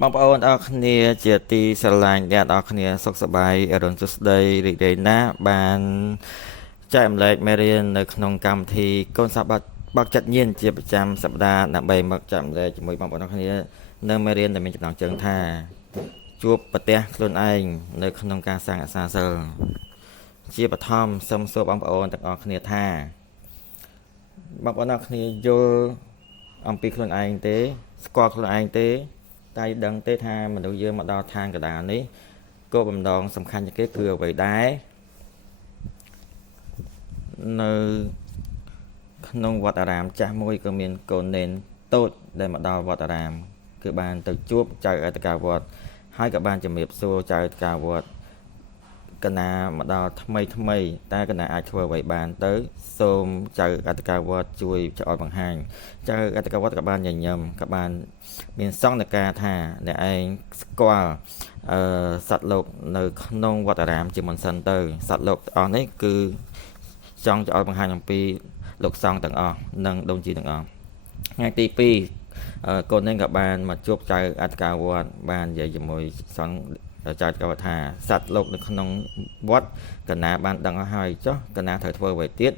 បងប្អូនអរគ្នាជាទីស្រឡាញ់អ្នកនរគ្នាសុខសប្បាយអរុនសុស្ដីរីករាយណាស់បានចែករំលែកមេរៀននៅក្នុងកម្មវិធីកូនសាស្ត្របើកចិត្តញៀនជាប្រចាំសប្តាហ៍ដើម្បីមកចែករំលែកជាមួយបងប្អូនអរគ្នានៅមេរៀនដែលមានចំណងជើងថាជួបប្រទះខ្លួនឯងនៅក្នុងការសាងអក្សរសិល្ប៍ជាបឋមសូមសួរបងប្អូនទាំងអស់គ្នាថាបងប្អូនអរគ្នាយល់អំពីខ្លួនឯងទេស្គាល់ខ្លួនឯងទេតែដឹងទេថាមនុស្សយើងមកដល់ឋានកណ្ដាលនេះគោលបំណងសំខាន់ជាងគេគឺអ្វីដែរនៅក្នុងវត្តអារាមចាស់មួយក៏មានកូននេនតូចដែលមកដល់វត្តអារាមគឺបានទៅជួបចៅអធិការវត្តហើយក៏បានជំរាបសួរចៅអធិការវត្តកណាមកដល់ថ្មីតែកណាអាចធ្វើអ្វីបានទៅសូមចៅអធិការវត្តជួយចោទបង្ហាញចៅអធិការវត្តក៏បានញញឹមក៏បានមានសង្កត់ថាអ្នកឯងស្គាល់សត្វលោកនៅក្នុងវត្តអារាមជាមុនសិនទៅសត្វលោកទាំងអស់នេះគឺចង់ចោទបង្ហាញអំពីលោកសង្ឃទាំងអស់និងដូនជីទាំងអស់ថ្ងៃទី2កូននឹងក៏បានមកជួបចៅអធិការវត្តបាននិយាយជាមួយសង្ឃចៅអធិការវត្តថាសត្វលោកនៅក្នុងវត្តកណាបានដឹងហើយចុះកណាត្រូវធ្វើអ្វីទៀត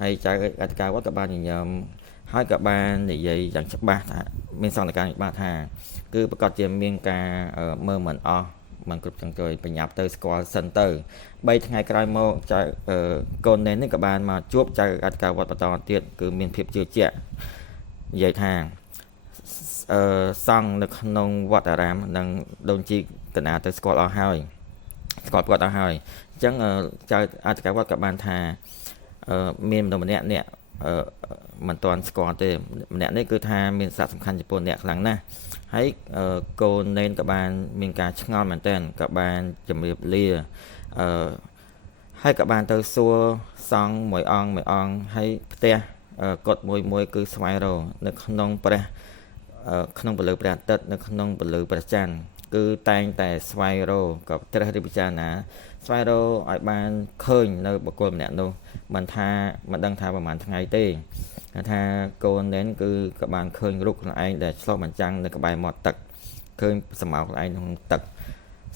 ហើយចៅអធិការវត្តក៏បានញញឹមហើយក៏បាននិយាយយ៉ាងច្បាស់ថាមានសង្កត់ច្បាស់ថាគឺប្រកាសជាមានការមើលមិនអស់มันគ្រប់ទាំងជួយបញ្ញាប់ទៅស្គាល់សិនទៅ3ថ្ងៃក្រោយមកចៅកូននេះក៏បានមកជួបចៅអធិការវត្តបន្តទៀតគឺមានភាពជឿជាក់និយាយថាសង់នៅក្នុងវត្តអារាមនិងដូនជីកណាទៅស្គាល់អស់ហើយស្គាល់គាត់អស់ហើយអញ្ចឹងចៅអធិការវត្តក៏បានថាមានមនុស្សម្នាក់នេះមិនទាន់ស្គាល់ទេម្នាក់នេះគឺថាមានសារៈសំខាន់ចំពោះអ្នកខ្លាំងណាស់ហើយកូននេនក៏បានមានការឆ្ងល់មែនទែនក៏បានជំរាបលាហើយក៏បានទៅសួរសង្ឃមួយអង្គហើយផ្ទះកុដមួយគឺស្វែងរកនៅក្នុងព្រះក្នុងពលិព្រះអាទិត្យនៅក្នុងពលិព្រះច័ន្ទគឺតែងតែស្វែងរកក៏ត្រេះរិះពិចារណាស្វែងរកឲ្យបានឃើញនៅបុគ្គលម្នាក់នោះមិនដឹងថាប្រហែលថ្ងៃទេថាកូននេនគឺក៏បានឃើញរូបខ្លួនឯងដែលឆ្លុះបញ្ចាំងនៅក្បែរមាត់ទឹកឃើញសម្ោកខ្លួនឯងក្នុងទឹក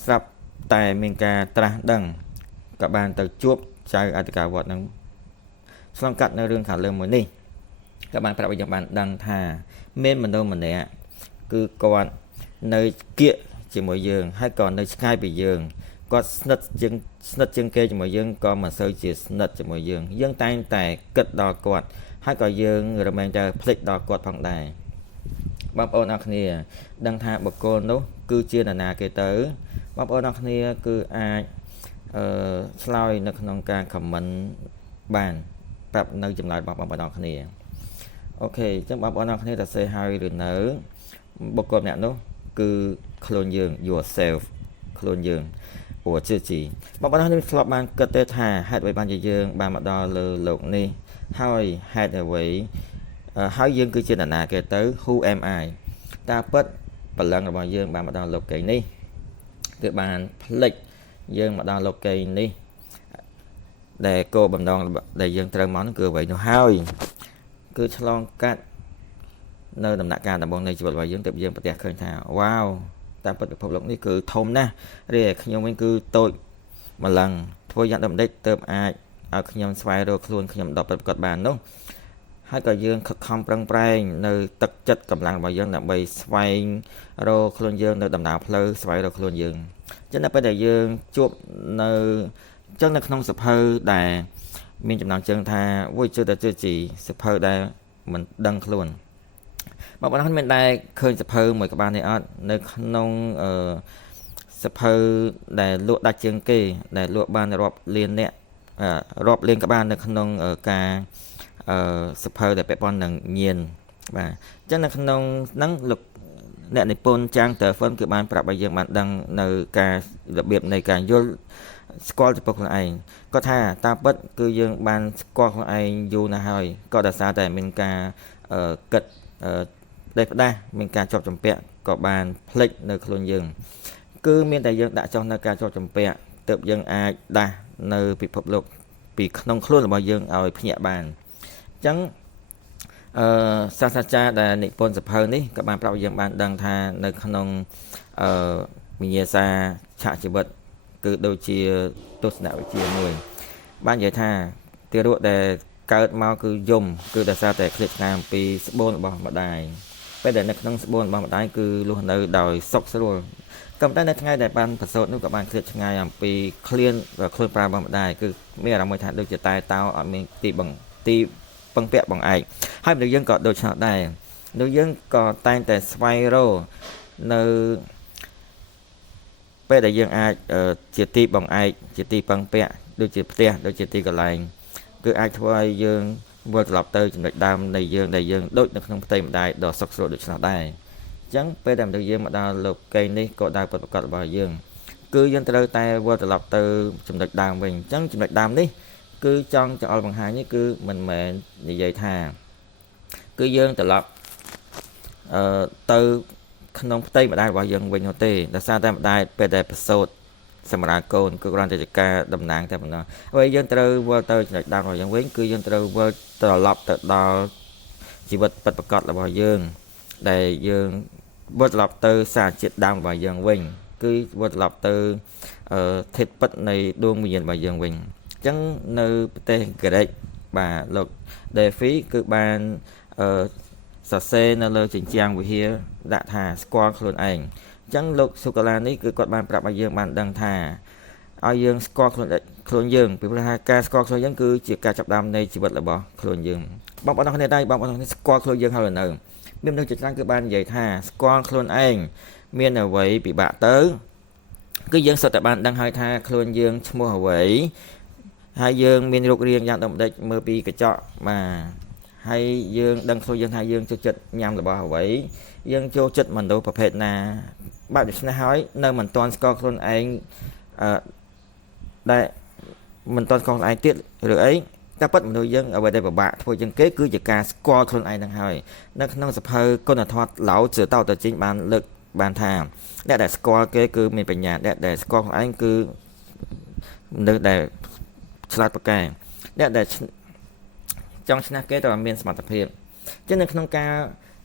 ស្រាប់តែមានការត្រាស់ដឹងក៏បានទៅជួបចៅអធិការវត្តនឹងឆ្លងកាត់នៅរឿងខាងលើមួយនេះក៏បានប្រាប់ឲ្យយើងបានដឹងថាមានមនុស្សម្នាក់គឺគាត់នៅគៀកជាមួយយើងហើយក៏នៅឆ្ងាយពីយើងគាត់ស្និទ្ធជាងគេជាមួយយើងក៏មិនសូវជាស្និទ្ធជាមួយយើងតែងតែគិតដល់គាត់ហើយក៏យើងរមែងតែភ្លេចដល់គាត់ផងដែរបងប្អូនអរគ្នាដឹងថាបុគ្គលនោះគឺជានរណាគេទៅបងប្អូនអរគ្នាគឺអាចឆ្លើយនៅក្នុងការ comment បានប្រាប់នៅចម្លើយរបស់បងប្អូនអរគ្នាអូខេអញ្ចឹងបងប្អូនអរគ្នាតើសេហើយឬនៅបុគ្គលម្នាក់នោះគឺខ្លួនយើង yourself ខ្លួនយើងអូជាជីបងប្អូននេះធ្លាប់បានគិតទេថាហេតុអ្វីបានជាយើងបានមកដល់លើโลกនេះហើយហេតុអ្វីហើយយើងគឺជានរណាគេទៅ who am I តាពិតបលឹងរបស់យើងបានមកដល់โลกនេះគឺបានផ្លិចយើងមកដល់โลกនេះដែលគោលបំណងដែលយើងត្រូវមកគឺអ្វីនោះហើយគឺឆ្លងកាត់នៅដំណាក់កាលដំបូងនៃជីវិតរបស់យើងទើបយើងប្រទះឃើញថាវ៉ាវតាមពិតពិភពលោកនេះគឺធំណាស់រីឯខ្ញុំវិញគឺតូចម្លឹងធ្វើយ៉ាងដូចម្ដេចទើបអាចឲ្យខ្ញុំស្វែងរកខ្លួនខ្ញុំដល់ប្រកបបាននោះហើយក៏យើងខិតខំប្រឹងប្រែងនៅទឹកចិត្តកម្លាំងរបស់យើងដើម្បីស្វែងរកខ្លួនយើងនៅដំណើរផ្លូវស្វែងរកខ្លួនយើងអញ្ចឹងនៅពេលដែលយើងជួបនៅអញ្ចឹងនៅក្នុងសភៅដែលមានចំណងជើងថាវុយជឿតែជឿជីសភៅដែលមិនដឹងខ្លួនបងប្អូនមានដែរឃើញសភៅមួយក្បាលនេះអត់នៅក្នុងសភៅដែលលក់ដាច់ជាងគេដែលលក់បានរាប់លានអ្នករាប់លានក្បាលនៅក្នុងការសភៅដែលពាក់ព័ន្ធនឹងញៀនបាទអញ្ចឹងនៅក្នុងហ្នឹងលោកអ្នកនិពន្ធចាងតើហ្វិនគឺបានប្រាប់ឲ្យយើងបានដឹងនៅការរបៀបនៃការយល់ស្គាល់ចំពោះខ្លួនឯងគាត់ថាតាមពិតគឺយើងបានស្គាល់ខ្លួនឯងយូរណាស់ហើយក៏ដោយសារតែមានការគិតដែលផ្ដាស់មានការជាប់ជំពាក់ក៏បានផ្លិចនៅខ្លួនយើងគឺមានតែយើងដាក់ចុះនៅការជាប់ជំពាក់ទើបយើងអាចដាស់នៅពិភពលោកពីក្នុងខ្លួនរបស់យើងឲ្យភ្ញាក់បានអញ្ចឹង សាស្ត្រាចារ្យដែលនិពន្ធសភៅនេះក៏បានប្រាប់យើងបានដឹងថានៅក្នុងវិញ្ញាសាឆាកជីវិតគឺដូចជាទស្សនវិជ្ជាមួយបាននិយាយថាទារកដែលកើតមកគឺយំគឺដោយសារតែឃ្លាតឆ្ងាយអំពីស្បូនរបស់ម្ដាយពេលដែលនៅក្នុងស្បូនរបស់ម្ដាយគឺលុះនៅដោយសុខស្រួលក៏តែនៅថ្ងៃដែលបានប្រសូតនោះក៏បានឃ្លាតឆ្ងាយអំពីឃ្លានខ្លួនប្រារបស់ម្ដាយគឺមានអារម្មណ៍ថាដូចជាតែតោអត់មានទីពឹងពាក់បងឯកហើយមនុស្សយើងក៏ដូចឆ្នោតដែរមនុស្សយើងក៏តែងតែស្វែងរកនៅពេលដែលយើងអាចជាទីបងឯកជាទីពឹងពាក់ដូចជាផ្ទះដូចជាទីកន្លែងគឺអាចធ្វើឲ្យយើងវិលត្រឡប់ទៅចំណុចដើមនៃយើងដែលយើងដូចនៅក្នុងផ្ទៃម្ដាយដ៏សុខស្រួលដូចឆ្នោតដែរអញ្ចឹងពេលដែលមនុស្សយើងមកដល់លោកកេងនេះក៏ដែលពិតប្រាកដរបស់យើងគឺយើងត្រូវតែវិលត្រឡប់ទៅចំណុចដើមវិញអញ្ចឹងចំណុចដើមនេះគឺចង់ចង្អុលបង្ហាញនេះគឺមិនមែននិយាយថាគឺយើងត្រឡប់ទៅក្នុងផ្ទៃម្ដាយរបស់យើងវិញនោះទេដោយសារតែម្ដាយពេលដែលប្រសូតសម្រាប់កូនគឺគ្រាន់តែជាការតំណាងតែប៉ុណ្ណោះហើយយើងត្រូវវិលទៅចំណុចដើមរបស់យើងវិញគឺយើងត្រូវវិលត្រឡប់ទៅដល់ជីវិតពិតប្រាកដរបស់យើងដែលយើងវិលត្រឡប់ទៅសារជាតិដើមរបស់យើងវិញគឺវិលត្រឡប់ទៅធាតុពិតនៃដួងវិញ្ញាណរបស់យើងវិញអញ្ចឹងនៅប្រទេសក្រិចបាទលោក Defi គឺបានសរសេរនៅលើជញ្ជាំងវិហារដាក់ថាស្គាល់ខ្លួនឯងអញ្ចឹងលោកសុកាឡានេះគឺគាត់បានប្រាប់ឲ្យយើងបានដឹងថាឲ្យយើងស្គាល់ខ្លួនយើងពីព្រោះថាការស្គាល់ខ្លួនយើងគឺជាការចាប់ផ្ដើមនៃជីវិតរបស់ខ្លួនយើងបងប្អូនគ្នាដែរបងប្អូនគ្នាស្គាល់ខ្លួនយើងហើយនៅមានមនុស្សជាច្រើនគឺបាននិយាយថាស្គាល់ខ្លួនឯងមានអ្វីពិបាកទៅគឺយើងសុទ្ធតែបានដឹងហើយថាខ្លួនយើងឈ្មោះអ្វីហើយយើងមានរូបរាងយ៉ាងដូចម្ដេចមើលពីកញ្ចក់បាទហើយយើងដឹងខ្លួនយើងថាយើងចូលចិត្តញ៉ាំរបស់អ្វីយើងចូលចិត្តមនុស្សប្រភេទណាបែបដូច្នេះហើយនៅមិនទាន់ស្គាល់ខ្លួនឯងដែលមិនទាន់ស្គាល់ខ្លួនឯងទៀតឬអីតែពិតមនុស្សយើងអ្វីដែលពិបាកធ្វើជាងគេគឺជាការស្គាល់ខ្លួនឯងនឹងហើយនៅក្នុងសភៅគុណធម៌ឡៅជឿតទៅជីងបានលើកបានថាអ្នកដែលស្គាល់គេគឺមានបញ្ញាអ្នកដែលស្គាល់ខ្លួនឯងគឺមនុស្សដែលឆ្លាតប្រកែអ្នកដែលចង់ឈ្នះគេត្រូវមានសមត្ថភាពអញ្ចឹងនៅក្នុងការ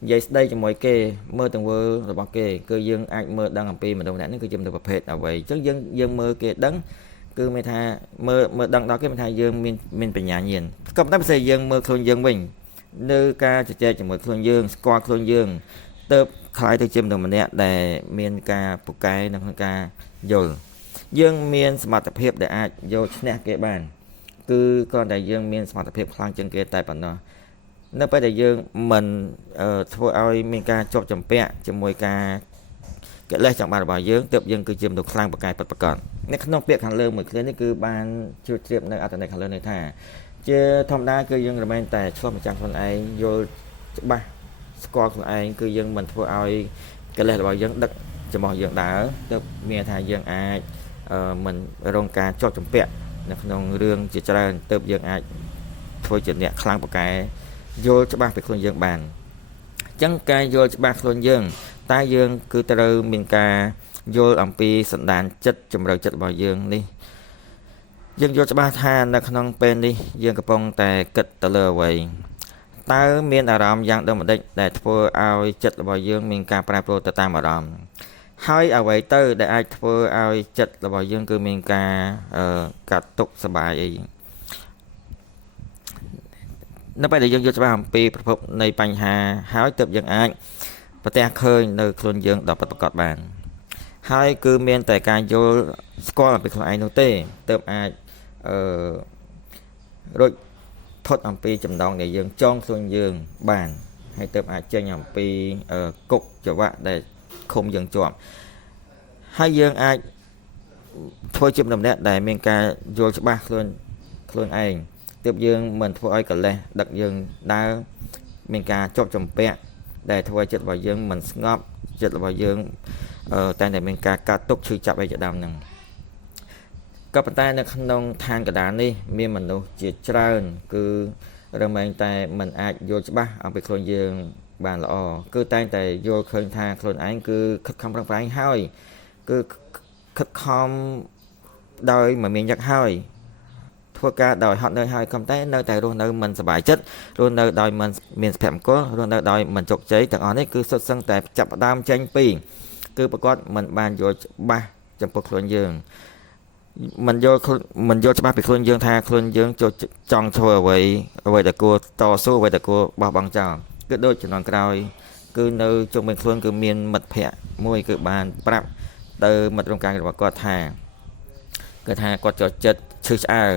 និយាយស្ដីជាមួយគេមើលទង្វើរបស់គេគឺយើងអាចមើលដឹងអំពីមនុស្សម្នាក់នេះគឺជាមនុស្សប្រភេទអ្វីអញ្ចឹងយើងមើលគេដឹងគឺមានថាមើលដឹងដល់គេមានថាយើងមានបញ្ញាញាណក៏ប៉ុន្តែបើសិនយើងមើលខ្លួនយើងវិញនៅការជជែកជាមួយខ្លួនយើងស្គាល់ខ្លួនយើងទៅខ្លាយទៅជាមនុស្សម្នាក់ដែលមានការពូកែនៅក្នុងការយល់យើងមានសមត្ថភាពដែលអាចយកឈ្នះគេបានគឺគ្រាន់តែយើងមានសមត្ថភាពខ្លាំងជាងគេតែប៉ុណ្ណោះនៅពេលដែលយើងមិនធ្វើឲ្យមានការជាប់ចម្ពាក់ជាមួយការកិលេសចង់បានរបស់យើងទើបយើងគឺជាមនុស្សខ្លាំងប្រកែពិតប្រាកដនៅក្នុងពាក្យខាងលើមួយឃ្លានេះគឺបានជ្រាបជ្រាបនៅអត្ថន័យខាងលើនេះថាជាធម្មតាគឺយើងរមែងតែឆ្លោះម្ចាស់ខ្លួនឯងយល់ច្បាស់ស្គាល់ខ្លួនឯងគឺយើងមិនធ្វើឲ្យកិលេសរបស់យើងដឹកចំោះយើងដើរទើបមានថាយើងអាចមិនរងការជាប់ចម្ពាក់នៅក្នុងរឿងជាច្រើនទើបយើងអាចធ្វើជាអ្នកខ្លាំងប្រកែយល់ច្បាស់ពីខ្លួនយើងបានអញ្ចឹងការយល់ច្បាស់ខ្លួនយើងតែយើងគឺត្រូវមានការយល់អំពីសន្តានចិត្តជំរឿចិត្តរបស់យើងនេះយើងយល់ច្បាស់ថានៅក្នុងពេលនេះយើងកំពុងតែគិតទៅលើអ្វីតើមានអារម្មណ៍យ៉ាងដូចម្ដេចដែលធ្វើឲ្យចិត្តរបស់យើងមានការប្រែប្រួលទៅតាមអារម្មណ៍ហើយអ្វីទៅដែលអាចធ្វើឲ្យចិត្តរបស់យើងគឺមានការកាត់ទុកសบายអីនៅពេលដែលយើងយល់ច្បាស់អំពីប្រភពនៃបញ្ហាហើយទើបយើងអាចប្រទះឃើញនៅខ្លួនយើងដ៏ពិតប្រាកដបានហើយគឺមានតែការយល់ស្គាល់អំពីខ្លួនឯងនោះទេទើបអាចរួចផុតអំពីចំណងដែលយើងចងខ្លួនយើងបានហើយទើបអាចចេញអំពីគុកចង្វាក់ដែលឃុំយើងជាប់ហើយយើងអាចធ្វើជាមនុស្សម្នាក់ដែលមានការយល់ច្បាស់ខ្លួនឯងទើបយើងមិនធ្វើឲ្យកលេសដឹកយើងដើរមានការជាប់ចម្ពាក់ដែលធ្វើឲ្យចិត្តរបស់យើងមិនស្ងប់ចិត្តរបស់យើងតែតែមានការកាត់ទុកឈឺចាប់អីជាដើមហ្នឹងក៏ប៉ុន្តែនៅក្នុងឋានកណ្ដាលនេះមានមនុស្សជាច្រើនគឺរមែងតែមិនអាចយល់ច្បាស់អំពីខ្លួនយើងបានល្អគឺតែងតែយល់ឃើញថាខ្លួនឯងគឺខិតខំប្រឹងប្រែងហើយគឺខិតខំដោយមិនមានយកហើយ ធ្វើការដោយហត់នឿយហើយកំតែនៅតែរស់នៅមិនសប្បាយចិត្តរស់នៅដោយមិនមានសុភមង្គលរស់នៅដោយមិនជោគជ័យទាំងអស់នេះគឺសុទ្ធសឹងតែចាប់ផ្ដើមចេញពីគឺប្រកបមិនបានយល់ច្បាស់ចំពោះខ្លួនយើងមិនយល់ច្បាស់ពីខ្លួនយើងថាខ្លួនយើងចង់ធ្វើអ្វីដែលគួរតស៊ូអ្វីដែលគួរបោះបង់ចោលគឺដូចជំនាន់ក្រោយគឺនៅជុំវិញខ្លួនគឺមានមិត្តភ័ក្តិមួយគឺបានប្រាប់ទៅមិត្តរួមការរបស់គាត់ថាគាត់ចូលចិត្តឈឺឆ្អែល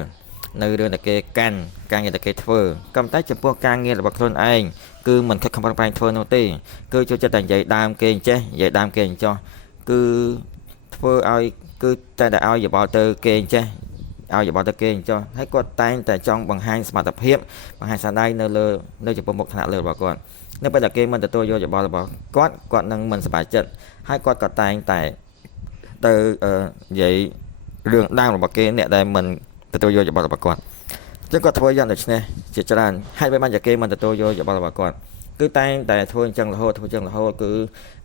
នៅរឿងដែលគេកាន់ការងារដែលគេធ្វើក៏តែចំពោះការងាររបស់ខ្លួនឯងគឺមិនខិតខំប្រឹងប្រែងធ្វើនោះទេគឺចូលចិត្តតែនិយាយដើមគេអញ្ចេះនិយាយដើមគេអញ្ចោះគឺធ្វើឲ្យគឺតែឲ្យយោបល់ទៅគេអញ្ចេះឲ្យយោបល់ទៅគេអញ្ចោះហើយគាត់តែងតែចង់បង្ហាញសមត្ថភាពបង្ហាញស្នាដៃនៅចំពោះមុខថ្នាក់លើរបស់គាត់នៅពេលដែលគេមិនទទួលយកយោបល់របស់គាត់នឹងមិនសប្បាយចិត្តហើយគាត់ក៏តែងតែទៅនិយាយរឿងដើមរបស់គេអ្នកដែលមិនទទួលយកយោបល់របស់គាត់ចឹងគាត់ធ្វើយ៉ាងដូចនេះជាច្រើនហើយបើបានជាគេមិនទទួលយកយោបល់របស់គាត់គឺតែងតែធ្វើអញ្ចឹងរហូតគឺ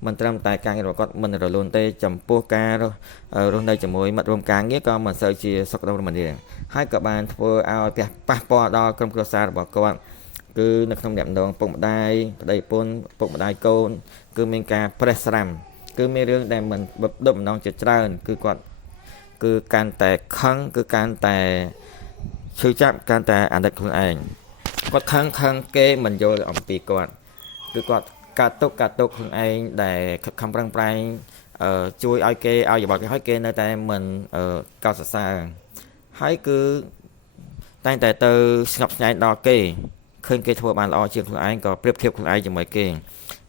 មិនត្រឹមតែការងាររបស់គាត់មិនរលូនទេចំពោះការរស់នៅជាមួយមិត្តរួមការងារក៏មិនសូវជាសុខដុមរមនាហើយក៏បានធ្វើឲ្យប៉ះពាល់ដល់ក្រុមគ្រួសាររបស់គាត់គឺនៅក្នុងអ្នកម្ដងពុកម្ដាយប្តីប្រពន្ធពុកម្ដាយកូនគឺមានការប្រេះស្រាំគឺមានរឿងដែលមិនដុតម្ដងជាច្រើនគឺគាត់គឺកាន់តែខឹងគឺកាន់តែឈឺចាប់កាន់តែអាណិតខ្លួនឯងគាត់ខឹងគេមិនយល់អំពីគាត់គឺគាត់កាត់ទុកខ្លួនឯងដែលខិតខំប្រឹងប្រែងជួយឲ្យគេឲ្យយោបល់គេឲ្យគេនៅតែមិនកោតសរសើរហើយគឺតែងតែទៅស្ងប់ស្ងាត់ដល់គេឃើញគេធ្វើបានល្អជាងខ្លួនឯងក៏ប្រៀបធៀបខ្លួនឯងជាមួយគេ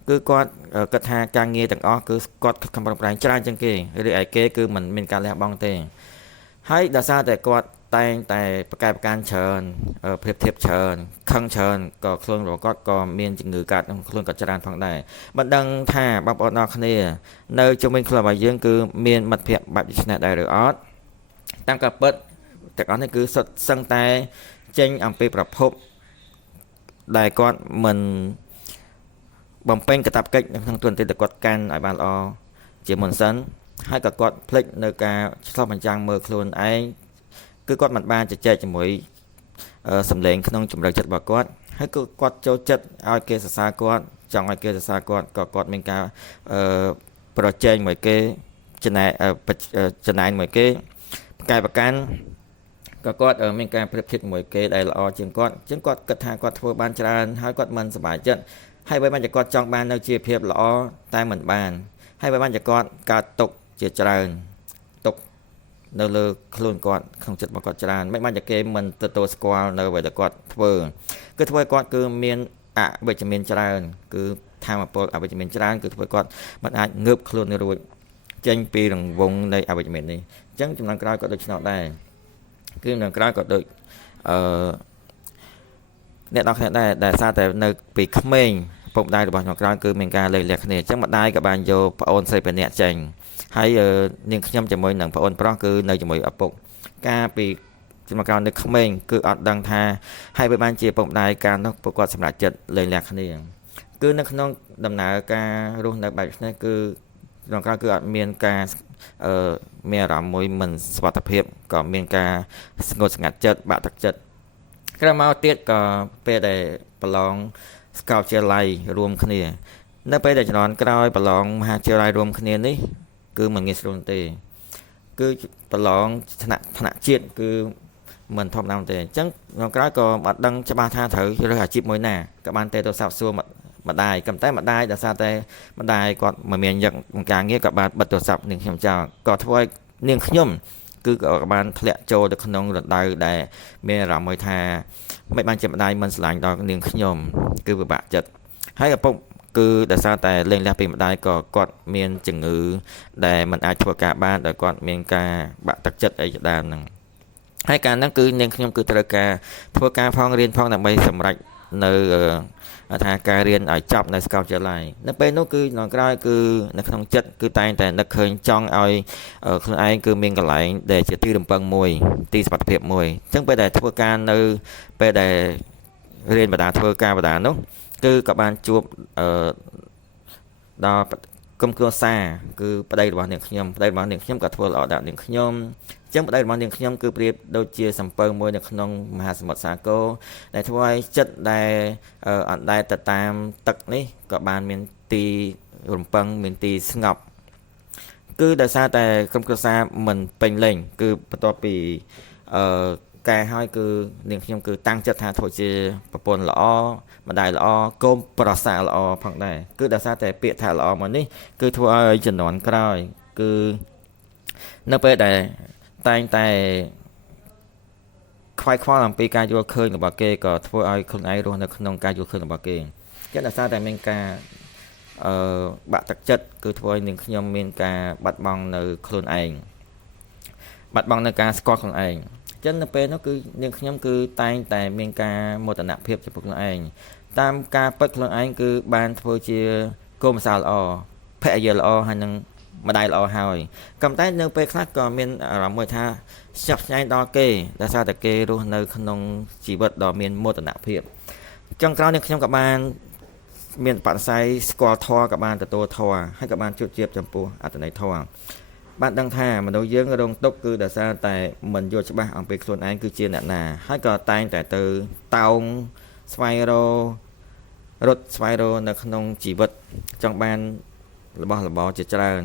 គឺគាត់គិតថាការងារទាំងអស់គឺគាត់ខិតខំប្រឹងប្រែងច្រើនជាងគេឬឯគេគឺមិនមានការលះបង់ទេហើយដោយសារតែគាត់តែងតែប្រកែកប្រកាន់ច្រើនប្រៀបធៀបច្រើនខឹងច្រើនក៏ខ្លួនរបស់គាត់ក៏មានជំងឺកាត់ក្នុងខ្លួនក៏ច្រើនផងដែរមិនដឹងថាបងប្អូនអរគ្នានៅជុំវិញខ្លួនរបស់យើងគឺមានមិត្តភ័ក្តិបែបដូច្នេះដែរឬអត់តាមការពិតទាំងអស់នេះគឺសុទ្ធសឹងតែចេញអំពីប្រភពដែលគាត់មិនបំពេញកាតព្វកិច្ចនៅក្នុងទួនាទីដែលគាត់កាន់ឲ្យបានល្អជាមុនសិនហើយក៏គាត់ភ្លេចនៅការឆ្លោះបញ្ចាំងមើលខ្លួនឯងគឺគាត់មិនបានជជែកជាមួយសម្លេងក្នុងជំរឿចិត្តរបស់គាត់ហើយគឺគាត់ចូលចិត្តឲ្យគេសរសើរគាត់ចង់ឲ្យគេសរសើរគាត់ក៏គាត់មានការប្រជែងមួយគេចំណែនមួយគេកែប្រកាន់ក៏គាត់មានការប្រៀបធៀបជាមួយគេដែលល្អជាងគាត់អញ្ចឹងគាត់គិតថាគាត់ធ្វើបានច្រើនហើយគាត់មិនសប្បាយចិត្តហើយបើបានជាគាត់ចង់បាននៅជីវភាពល្អតែមិនបានហើយបើបានជាគាត់កើតទុកជាច្រើនទុកនៅលើខ្លួនគាត់ក្នុងចិត្តរបស់គាត់ច្រើនមិនបានជាគេមិនទទួលស្គាល់នៅអ្វីដែលគាត់ធ្វើគឺធ្វើឲ្យគាត់គឺមានអវិជ្ជមានច្រើនគឺធម៌ពលអវិជ្ជមានច្រើនគឺធ្វើឲ្យគាត់មិនអាចងើបខ្លួនរួចចេញពីរង្វង់នៃអវិជ្ជមាននេះអញ្ចឹងចំនួនក្រោយក៏ដូចនោះដែរគឺចំនួនក្រោយក៏ដូចអ្នកនរគ្នាដែរដែលសារតែនៅពីក្មេងពុកម្ដាយរបស់ខ្ញុំក្រោយគឺមានការលើកលែងគ្នាអញ្ចឹងម្ដាយក៏បានយកប្អូនស្រីពីរនាក់ចេញហើយនាងខ្ញុំជាមួយនឹងប្អូនប្រុសគឺនៅជាមួយឪពុកការពីចំក្រោយនៅក្មេងគឺអត់ដឹងថាហើយបើបានជាពុកម្ដាយការនោះពួកគាត់សម្រេចចិត្តលែងលះគ្នាគឺនៅក្នុងដំណើរការរស់នៅបែបនេះគឺក្នុងក្រៅគឺអត់មានការមានអារម្មណ៍មួយមិនសុវត្ថិភាពក៏មានការស្ងួតស្ងាត់ចិត្តបាក់ទឹកចិត្តក្រោយមកទៀតក៏ពេលដែលប្រឡងសាកលវិទ្យាល័យរួមគ្នានៅពេលដែលជំនាន់ក្រោយប្រឡងមហាវិទ្យាល័យរួមគ្នានេះគឺមិនងាយស្រួលទេគឺប្រឡងថ្នាក់ជាតិគឺមិនធម្មតាទេអញ្ចឹងក្នុងក្រោយក៏អត់ដឹងច្បាស់ថាត្រូវរើសអាជីពមួយណាក៏បានទៅសាកសួរម្ដាយក៏តែម្ដាយដោយសារតែម្ដាយគាត់មិនមានយកការងារក៏បានបិទទូរស័ព្ទនាងខ្ញុំចោលក៏ធ្វើឲ្យនាងខ្ញុំគឺក៏បានធ្លាក់ចូលទៅក្នុងរណ្ដៅដែលមានអារម្មណ៍មួយថាមិនបានជាម្ដាយមិនស្រឡាញ់ដល់នាងខ្ញុំគឺពិបាកចិត្តហើយឪពុកគឺដោយសារតែលែងលះពីម្ដាយក៏គាត់មានជំងឺដែលមិនអាចធ្វើការបានដោយគាត់មានការបាក់ទឹកចិត្តអីជាដើមហ្នឹងហើយការហ្នឹងគឺនាងខ្ញុំគឺត្រូវការធ្វើការផងរៀនផងដើម្បីសម្រេចនៅថាការរៀនឲ្យចប់នៅសាកលវិទ្យាល័យនៅពេលនោះគឺក្នុងក្រោយគឺនៅក្នុងចិត្តគឺតែងតែនឹកឃើញចង់ឲ្យខ្លួនឯងគឺមានកន្លែងដែលជាទីរំពឹងមួយទីសុវត្ថិភាពមួយអញ្ចឹងពេលដែលធ្វើការនៅពេលដែលរៀនបណ្ដាធ្វើការបដានោះគឺក៏បានជួបដល់ ក្រុមគ្រួសារគឺប្តីរបស់នាងខ្ញុំប្តីរបស់នាងខ្ញុំក៏ធ្វើល្អដាក់នាងខ្ញុំអញ្ចឹងប្តីរបស់នាងខ្ញុំគឺប្រៀបដូចជាសំពៅមួយនៅក្នុងមហាសមុទ្រសាគរដែលធ្វើឲ្យចិត្តដែលអត់ដែលទៅតាមទឹកនេះក៏បានមានទីរំពឹងមានទីស្ងប់គឺដោយសារតែក្រុមគ្រួសារមិនពេញលេញគឺបន្ទាប់ពីការហើយគឺនាងខ្ញុំគឺតាំងចិត្តថាធ្វើជាប្រពន្ធល្អម្ដាយល្អកូនប្រសារល្អផងដែរគឺដោយសារតែពាក្យថាល្អមកនេះគឺធ្វើឲ្យជំនាន់ក្រោយគឺនៅពេលដែលតែងតែខ្វាយខ្វល់អំពីការយល់ឃើញរបស់គេក៏ធ្វើឲ្យខ្លួនឯងរស់នៅក្នុងការយល់ឃើញរបស់គេគេដោយសារតែមានការបាក់ទឹកចិត្តគឺធ្វើឲ្យនាងខ្ញុំមានការបាត់បង់នៅខ្លួនឯងបាត់បង់នៅការស្គាល់ខ្លួនឯងចឹងនៅពេលនោះគឺនាងខ្ញុំគឺតែងតែមានការមោទនភាពចំពោះខ្លួនឯងតាមការពិតខ្លួនឯងគឺបានធ្វើជាកូនម្សាលល្អភរិយាល្អហើយនឹងម្ដាយល្អហើយក៏តែនៅពេលខ្លះក៏មានអារម្មណ៍មួយថាស្ញប់ស្ញែងដល់គេដោយសារតែគេរស់នៅក្នុងជីវិតដ៏មានមោទនភាពចុងក្រោយនាងខ្ញុំក៏បានមានបរិស័យស្គាល់ធម៌ក៏បានទទួលធម៌ហើយក៏បានជួបជៀបចំពោះអត្តន័យធម៌បានដឹងថាមនុស្សយើងរងទុក្ខគឺដោយសារតែមិនយល់ច្បាស់អំពីខ្លួនឯងគឺជាអ្នកណាហើយក៏តែងតែទៅតោងស្វែងរករត់ស្វែងរកនៅក្នុងជីវិតចង់បានរបស់របរជាច្រើន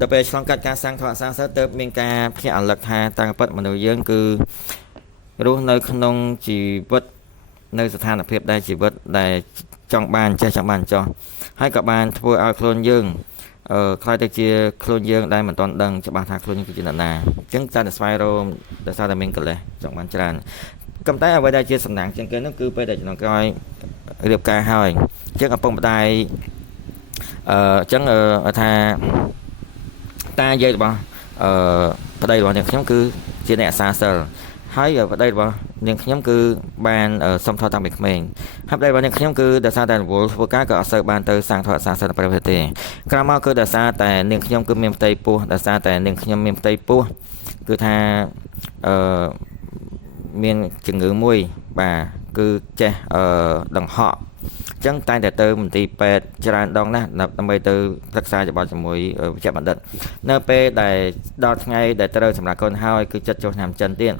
ដល់ពេលឆ្លងកាត់ការសាងធម៌សាសនាទៅមានការភ្ញាក់រលឹកថាតាមពិតមនុស្សយើងគឺរស់នៅក្នុងជីវិតនៅស្ថានភាពដែលជីវិតដែលចង់បានចេះចង់បានចោះហើយក៏បានធ្វើឲ្យខ្លួនយើងខ្លាយទៅជាខ្លួនយើងដែលមិនទាន់ដឹងច្បាស់ថាខ្លួនយើងគឺជាអ្នកណាអញ្ចឹងតែស្វែងរកដោយសារតែមានកិលេសចង់បានច្រើនក៏តែអ្វីដែលជាសំណាងជាងគេនោះគឺពេលដែលចំណងក្រោយរៀបការហើយអញ្ចឹងឪពុកម្ដាយអញ្ចឹងថាតាយាយរបស់ប្តីរបស់នាងខ្ញុំគឺជាអ្នកសាសិលហើយប្តីរបស់នាងខ្ញុំគឺបានសុំថតតាំងពីក្មេងហើយប្តីរបស់នាងខ្ញុំគឺដោយសារតែរវល់ធ្វើការក៏អត់សូវបានទៅសាងធម៌សាសនាប្រវត្តិទេក្រោយមកគឺដោយសារតែនាងខ្ញុំគឺមានផ្ទៃពោះដោយសារតែនាងខ្ញុំមានផ្ទៃពោះគឺថាមានជំងឺមួយបាទគឺចេះដង្ហក់អញ្ចឹងតែងតែទៅមន្ទីរពេទ្យច្រើនដងណាស់ដើម្បីទៅប្រឹក្សាយោបល់ជាមួយវិជ្ជបណ្ឌិតនៅពេលដែលដល់ថ្ងៃដែលត្រូវសម្រាប់កូនហើយគឺចិត្តចូលឆ្នាំចិនទៀតអ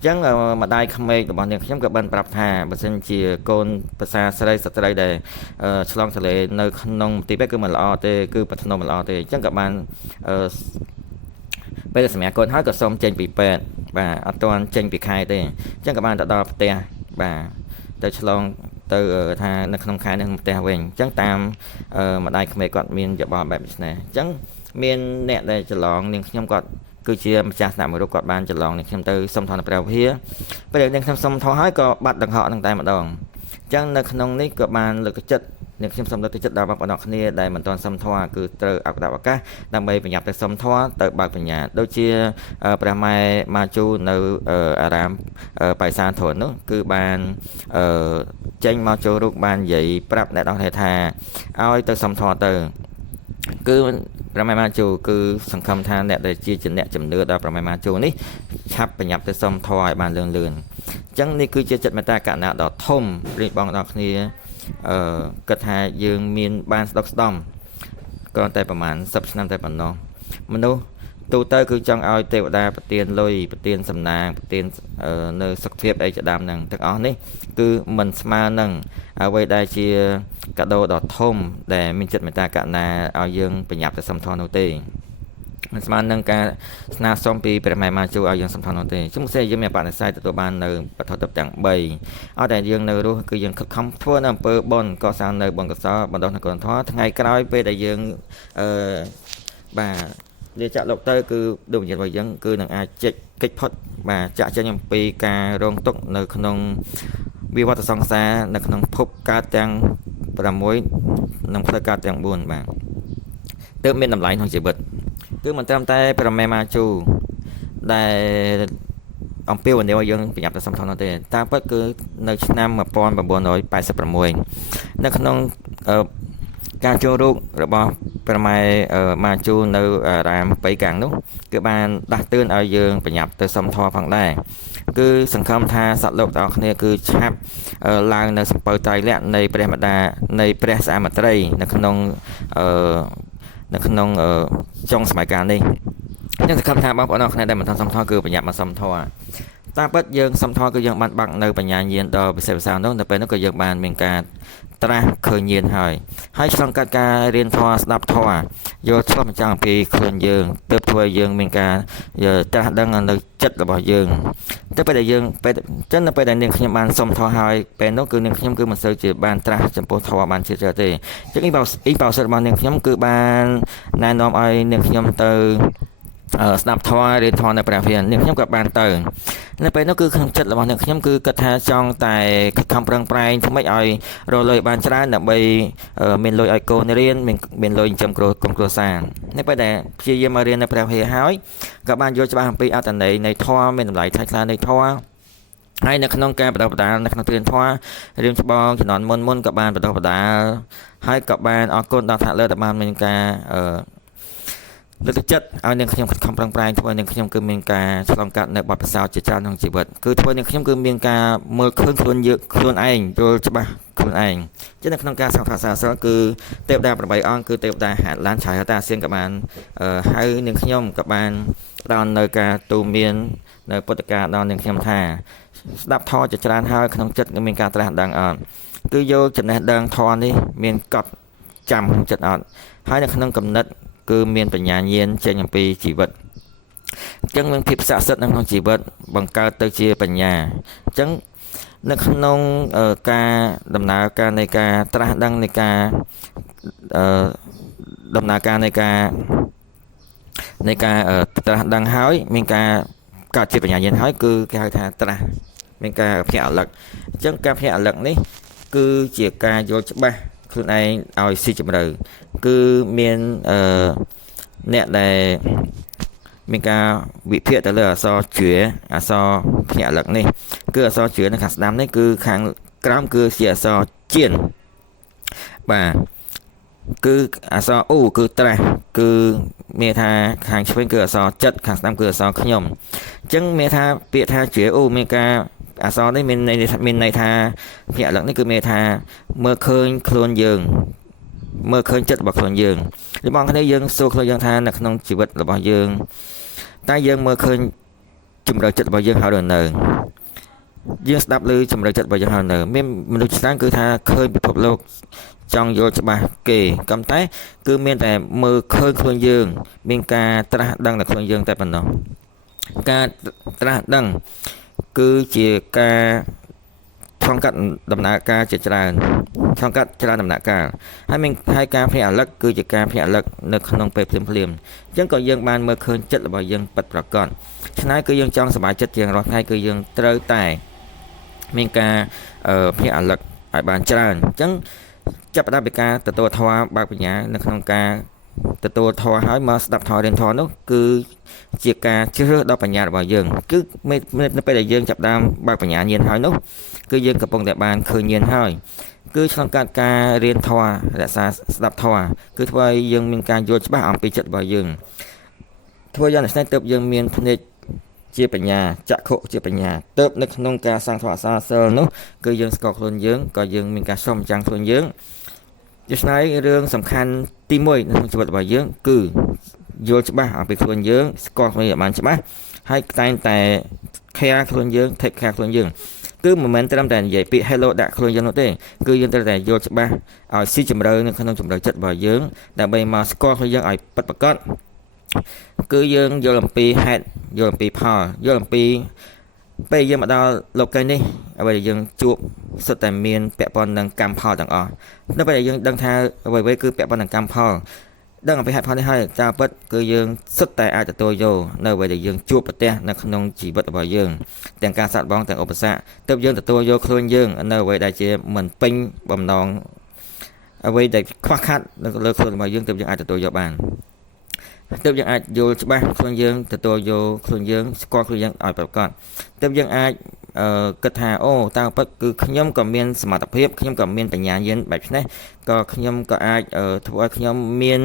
ញ្ចឹងម្ដាយក្មេករបស់នាងខ្ញុំក៏បានប្រាប់ថាបើសិនជាកូនភាសាស្រីស្ត្រីដែលឆ្លងទលេនៅក្នុងមន្ទីរពេទ្យគឺមិនល្អទេគឺបឋមមិនល្អទេអញ្ចឹងក៏បានពេលសម្រាប់កូនហើយក៏សូមចេញពីពេទ្យបាទអត់ទាន់ចេញពីខែទេអញ្ចឹងក៏បានទៅដល់ផ្ទះបាទទៅឆ្លងទៅថានៅក្នុងខែនេះផ្ទះវិញអញ្ចឹងតាមម្ដាយក្មេកគាត់មានយោបល់បែបនេះអញ្ចឹងមានអ្នកដែលច្រឡងនាងខ្ញុំគាត់គឺជាម្ចាស់ស្នាក់មួយរូបគាត់បានច្រឡងនាងខ្ញុំទៅសុំថនព្រះវិហារពេលនាងខ្ញុំសុំថនហើយក៏បាត់ដង្ហក់នឹងតែម្ដងអញ្ចឹងនៅក្នុងនេះក៏បានលើកទឹកចិត្តនាងខ្ញុំសូមលើកទឹកចិត្តដល់បងប្អូនគ្នាដែលមិនទាន់សុំធម៌គឺត្រូវអកតឱកាសដើម្បីប្រញាប់ទៅសុំធម៌ទៅបើកបញ្ញាដូចជាព្រះម៉ែម៉ាជូនៅអារាមបៃសានធននោះគឺបានចេញមកចូលរូបបាននិយាយប្រាប់អ្នកនរថាឲ្យទៅសុំធម៌ទៅគឺព្រះម៉ែម៉ាជូគឺសង្ឃឹមថាអ្នកដែលជាអ្នកជំនឿដល់ព្រះម៉ែម៉ាជូនេះឆាប់ប្រញាប់ទៅសុំធម៌ឲ្យបានលឿនអញ្ចឹងនេះគឺជាចិត្តមេត្តាករុណាដ៏ធំរៀបបងដល់គ្នាគិតថាយើងមានបានស្ដុកស្ដំគ្រាន់តែប្រហែល10ឆ្នាំតែប៉ុណ្ណោះមនុស្សទូទៅគឺចង់ឲ្យទេវតាប្រទានលុយប្រទានសំណាងប្រទាននៅសុខភាពអីជាដើមហ្នឹងទាំងអស់នេះគឺមិនស្មើនឹងអ្វីដែលជាកាដូដ៏ធំដែលមានចិត្តមេត្តាករុណាឲ្យយើងប្រញាប់ទៅសុំធម៌នោះទេមិនស្មើនឹងការស្នើសុំពីព្រះម៉ែម៉ាជូឲ្យយើងសុំធម៌នោះទេជុំផ្សេងយើងមានបដិសេធទទួលបាននៅបទទិបទាំង3ឲ្យតែយើងនៅរស់គឺយើងខិតខំធ្វើនៅអំពើបុណ្យកសាងនៅបុណ្យកុសលបណ្ដុះនៅគុណធម៌ថ្ងៃក្រោយពេលដែលយើងបាទវាចាក់លោកទៅគឺដូចនិយាយរបស់យើងគឺនឹងអាចចេញផុតបាទចាក់ចេញអំពីការរងទុក្ខនៅក្នុងវិវត្តសង្សារនៅក្នុងភពកើតទាំង6និងផ្លូវកើតទាំង4បាទទើបមានតម្លៃក្នុងជីវិតគឺមិនត្រឹមតែព្រះម៉ែម៉ាជូដែលអំពីវនីឲ្យយើងប្រញាប់ទៅសុំធម៌នោះទេតាមពិតគឺនៅឆ្នាំ1986នៅក្នុង ការចូលរូបរបស់ប្រម៉ែម៉ាជូនៅរាមបៃកាំងនោះគឺបានដាស់តឿនឲ្យយើងប្រញាប់ទៅសុំធម៌ផងដែរគឺសង្ឃឹមថាសត្វលោកទាំងអស់គ្នាគឺឆាប់ឡើងនៅសំពៅត្រៃលក្ខនៃព្រះម្ដានៃព្រះសាមត្រីនៅក្នុងចុងសម័យកាលនេះខ្ញុំសង្ឃឹមថាបងប្អូនអរគ្នាដែលមិនទាន់សុំធម៌គឺប្រញាប់មកសុំធម៌តាមពិតយើងសុំធម៌គឺយើងបានបាក់នៅបញ្ញាញាណដ៏ពិសេសវិសាលនោះនៅពេលនោះក៏យើងបានមានការត្រាស់ឃើញញាណហើយឆ្លងកាត់ការរៀនធម៌ស្ដាប់ធម៌យល់ឆ្លុះបញ្ចាំងអំពីខ្លួនយើងទើបធ្វើឲ្យយើងមានការត្រាស់ដឹងនៅចិត្តរបស់យើងទៅពេលដែលយើងចឹងនៅពេលដែលនាងខ្ញុំបានសុំធម៌ហើយពេលនោះគឺនាងខ្ញុំគឺមិនសូវជាបានត្រាស់ចំពោះធម៌បានជាច្រើនទេចឹងអ៊ីបោសិតរបស់នាងខ្ញុំគឺបានណែនាំឲ្យនាងខ្ញុំទៅស្ដាប់ធម៌រៀនធម៌នៅព្រះវិហារនាងខ្ញុំក៏បានទៅនៅពេលនោះគឺក្នុងចិត្តរបស់នាងខ្ញុំគឺគិតថាចង់តែខិតខំប្រឹងប្រែងធ្វើម៉េចឲ្យរកលុយបានច្រើនដើម្បីមានលុយឲ្យកូនរៀនមានលុយចិញ្ចឹមគ្រួសារនៅពេលដែលព្យាយាមមករៀននៅព្រះវិហារហើយក៏បានយល់ច្បាស់អំពីអត្ថន័យនៃធម៌មានតម្លៃថ្លៃថ្លានៃធម៌ហើយនៅក្នុងការបណ្ដុះបណ្ដាលនៅក្នុងទ្រានធម៌រៀនច្បងជំនាន់មុនក៏បានបណ្ដុះបណ្ដាលហើយក៏បានអរគុណដល់ថ្នាក់លើដែលបានមានការលើកទឹកចិត្តឲ្យនាងខ្ញុំខិតខំប្រឹងប្រែងធ្វើនាងខ្ញុំគឺមានការឆ្លងកាត់នៅបទពិសោធន៍ជាច្រើនក្នុងជីវិតគឺធ្វើនាងខ្ញុំគឺមានការមើលឃើញខ្លួនឯងយល់ច្បាស់ខ្លួនឯងចឹងនៅក្នុងការសិក្សាសាស្ត្រគឺទេវតា8អង្គគឺទេវតាហាត់ឡានឆៃហតាសៀងក៏បានហៅនាងខ្ញុំក៏បានផ្ដល់នៅការទូមាននៅពុទ្ធកាដល់នាងខ្ញុំថាស្ដាប់ធម៌ជាច្រើនហើយក្នុងចិត្តមានការត្រាស់ដឹងអត់គឺយកចំណេះដឹងធម៌នេះមានកត់ចាំក្នុងចិត្តអត់ហើយនៅក្នុងគំនិតគឺមានបញ្ញាញាណចេញអំពីជីវិតអញ្ចឹងមានភាពស័ក្តិសិទ្ធិនៅក្នុងជីវិតបង្កើតទៅជាបញ្ញាអញ្ចឹងនៅក្នុងការដំណើរការនៃការត្រាស់ដឹងនៃការដំណើរការនៃការត្រាស់ដឹងហើយមានការកើតជាបញ្ញាញាណហើយគឺគេហៅថាត្រាស់មានការភ្ញាក់រលឹកអញ្ចឹងការភ្ញាក់រលឹកនេះគឺជាការយល់ច្បាស់ខ្លួនឯងឲ្យស៊ីជម្រៅគឺមានអ្នកដែលមានការវិភាគទៅលើអក្សរជ្រាអក្សរភ្ញាក់រលឹកនេះគឺអក្សរជ្រានៅខាងស្ដាំនេះគឺខាងក្រោមគឺជាអក្សរជៀនបាទគឺអក្សរអូគឺត្រាស់គឺមានថាខាងឆ្វេងគឺអក្សរចិត្តខាងស្ដាំគឺអក្សរខ្ញុំអញ្ចឹងមានថាពាក្យថាជ្រាអូមានការអក្សរនេះមានន័យថាភ្ញាក់រលឹកនេះគឺមានថាមើលឃើញខ្លួនយើងមើលឃើញចិត្តរបស់ខ្លួនយើងឬបងគ្នាយើងសួរខ្លួនយើងថានៅក្នុងជីវិតរបស់យើងតែយើងមើលឃើញជំរឿចិត្តរបស់យើងហើយឬនៅយើងស្ដាប់ឮជំរឿចិត្តរបស់យើងហើយនៅមានមនុស្សច្រើនគឺថាឃើញពិភពលោកចង់យល់ច្បាស់គេក៏តែគឺមានតែមើលឃើញខ្លួនយើងមានការត្រាស់ដឹងដល់ខ្លួនយើងតែប៉ុណ្ណោះការត្រាស់ដឹងគឺជាការឆ្លងកាត់ដំណើរការជាច្រើនឆ្លងកាត់ច្រើនដំណាក់កាលហើយការភ្ញាក់រលឹកគឺជាការភ្ញាក់រលឹកនៅក្នុងពេលភ្លាមអញ្ចឹងក៏យើងបានមើលឃើញចិត្តរបស់យើងពិតប្រាកដឆ្នៃគឺយើងចង់សប្បាយចិត្តជាងរាល់ថ្ងៃគឺយើងត្រូវតែមានការភ្ញាក់រលឹកឲ្យបានច្រើនអញ្ចឹងចាប់ផ្ដើមពីការទទួលធម៌បើកបញ្ញានៅក្នុងការទទួលធម៌ហើយមកស្ដាប់ធម៌រៀនធម៌នោះគឺជាការជ្រើសរើសដល់បញ្ញារបស់យើងគឺនៅពេលដែលយើងចាប់ផ្ដើមបើកបញ្ញាញាណហើយនោះគឺយើងកំពុងតែបានឃើញញាណហើយគឺឆ្លងកាត់ការរៀនធម៌រក្សាស្ដាប់ធម៌គឺធ្វើឲ្យយើងមានការយល់ច្បាស់អំពីចិត្តរបស់យើងធ្វើយ៉ាងនេះទើបយើងមានភ្នែកជាបញ្ញាចក្ខុជាបញ្ញាទើបនៅក្នុងការសាងធម៌សាសិលនោះគឺយើងស្គាល់ខ្លួនយើងក៏យើងមានការឆ្លុះបញ្ចាំងខ្លួនយើងជាឆ្នៃរឿងសំខាន់ទី1នៅក្នុងជីវិតរបស់យើងគឺយល់ច្បាស់អំពីខ្លួនយើងស្គាល់ខ្លួនយើងបានច្បាស់ហើយតែងតែ care ខ្លួនយើង take care ខ្លួនយើងគឺមិនមែនត្រឹមតែនិយាយពាក្យ hello ដាក់ខ្លួនយើងនោះទេគឺយើងត្រូវតែយល់ច្បាស់ឲ្យស៊ីជម្រៅនៅក្នុងជម្រៅចិត្តរបស់យើងដើម្បីមកស្គាល់ខ្លួនយើងឲ្យពិតប្រាកដគឺយើងយល់អំពីហេតុយល់អំពីផលយល់អំពីពេលយើងមកដល់លោកីនេះអ្វីដែលយើងជួបសុទ្ធតែមានពាក់ព័ន្ធនឹងកម្មផលទាំងអស់នៅពេលដែលយើងដឹងថាអ្វីៗគឺពាក់ព័ន្ធនឹងកម្មផលដឹងអំពីហេតុផលនេះហើយតាមពិតគឺយើងសុទ្ធតែអាចទទួលយកនៅអ្វីដែលយើងជួបប្រទះនៅក្នុងជីវិតរបស់យើងទាំងការសាត់បងទាំងឧបសគ្គទើបយើងទទួលយកខ្លួនយើងនៅអ្វីដែលជាមិនពេញបំណងអ្វីដែលខ្វះខាតនៅលើខ្លួនរបស់យើងទើបយើងអាចទទួលយកបានទើបយើងអាចយល់ច្បាស់ខ្លួនយើងទទួលយកខ្លួនយើងស្គាល់ខ្លួនយើងឲ្យប្រកបទើបយើងអាច គិតថាអូតើពិតគឺខ្ញុំក៏មានសមត្ថភាពខ្ញុំក៏មានបញ្ញាញាណបែបនេះក៏ខ្ញុំក៏អាចធ្វើឲ្យខ្ញុំមាន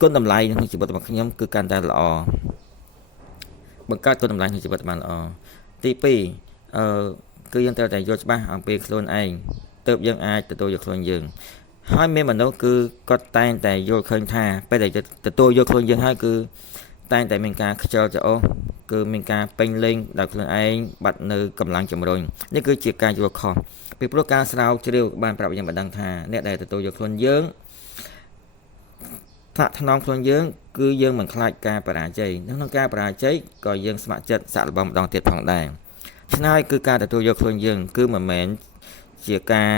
គុណតម្លៃក្នុងជីវិតរបស់ខ្ញុំគឺកាន់តែល្អបង្កើតគុណតម្លៃក្នុងជីវិតបានល្អទី2គឺយើងត្រូវតែយល់ច្បាស់អំពីខ្លួនឯងទើបយើងអាចទទួលយកខ្លួនយើងហើយមានមនុស្សគឺគាត់តែងតែយល់ឃើញថាពេលដែលទទួលយកខ្លួនយើងហើយគឺតែងតែមានការខ្ជិលច្រអូសគឺមានការពេញលេងដល់ខ្លួនឯងបាត់នៅកម្លាំងជំរុញនេះគឺជាការយល់ខុសពីព្រោះការស្រាវជ្រាវបានប្រាប់យើងបណ្ដឹងថាអ្នកដែលទទួលយកខ្លួនយើងថ្នាក់ថ្នមខ្លួនយើងគឺយើងមិនខ្លាចការបរាជ័យក្នុងការបរាជ័យក៏យើងស្ម័គ្រចិត្តសាកល្បងម្ដងទៀតផងដែរឆ្នៃគឺការទទួលយកខ្លួនយើងគឺមិនមែនជាការ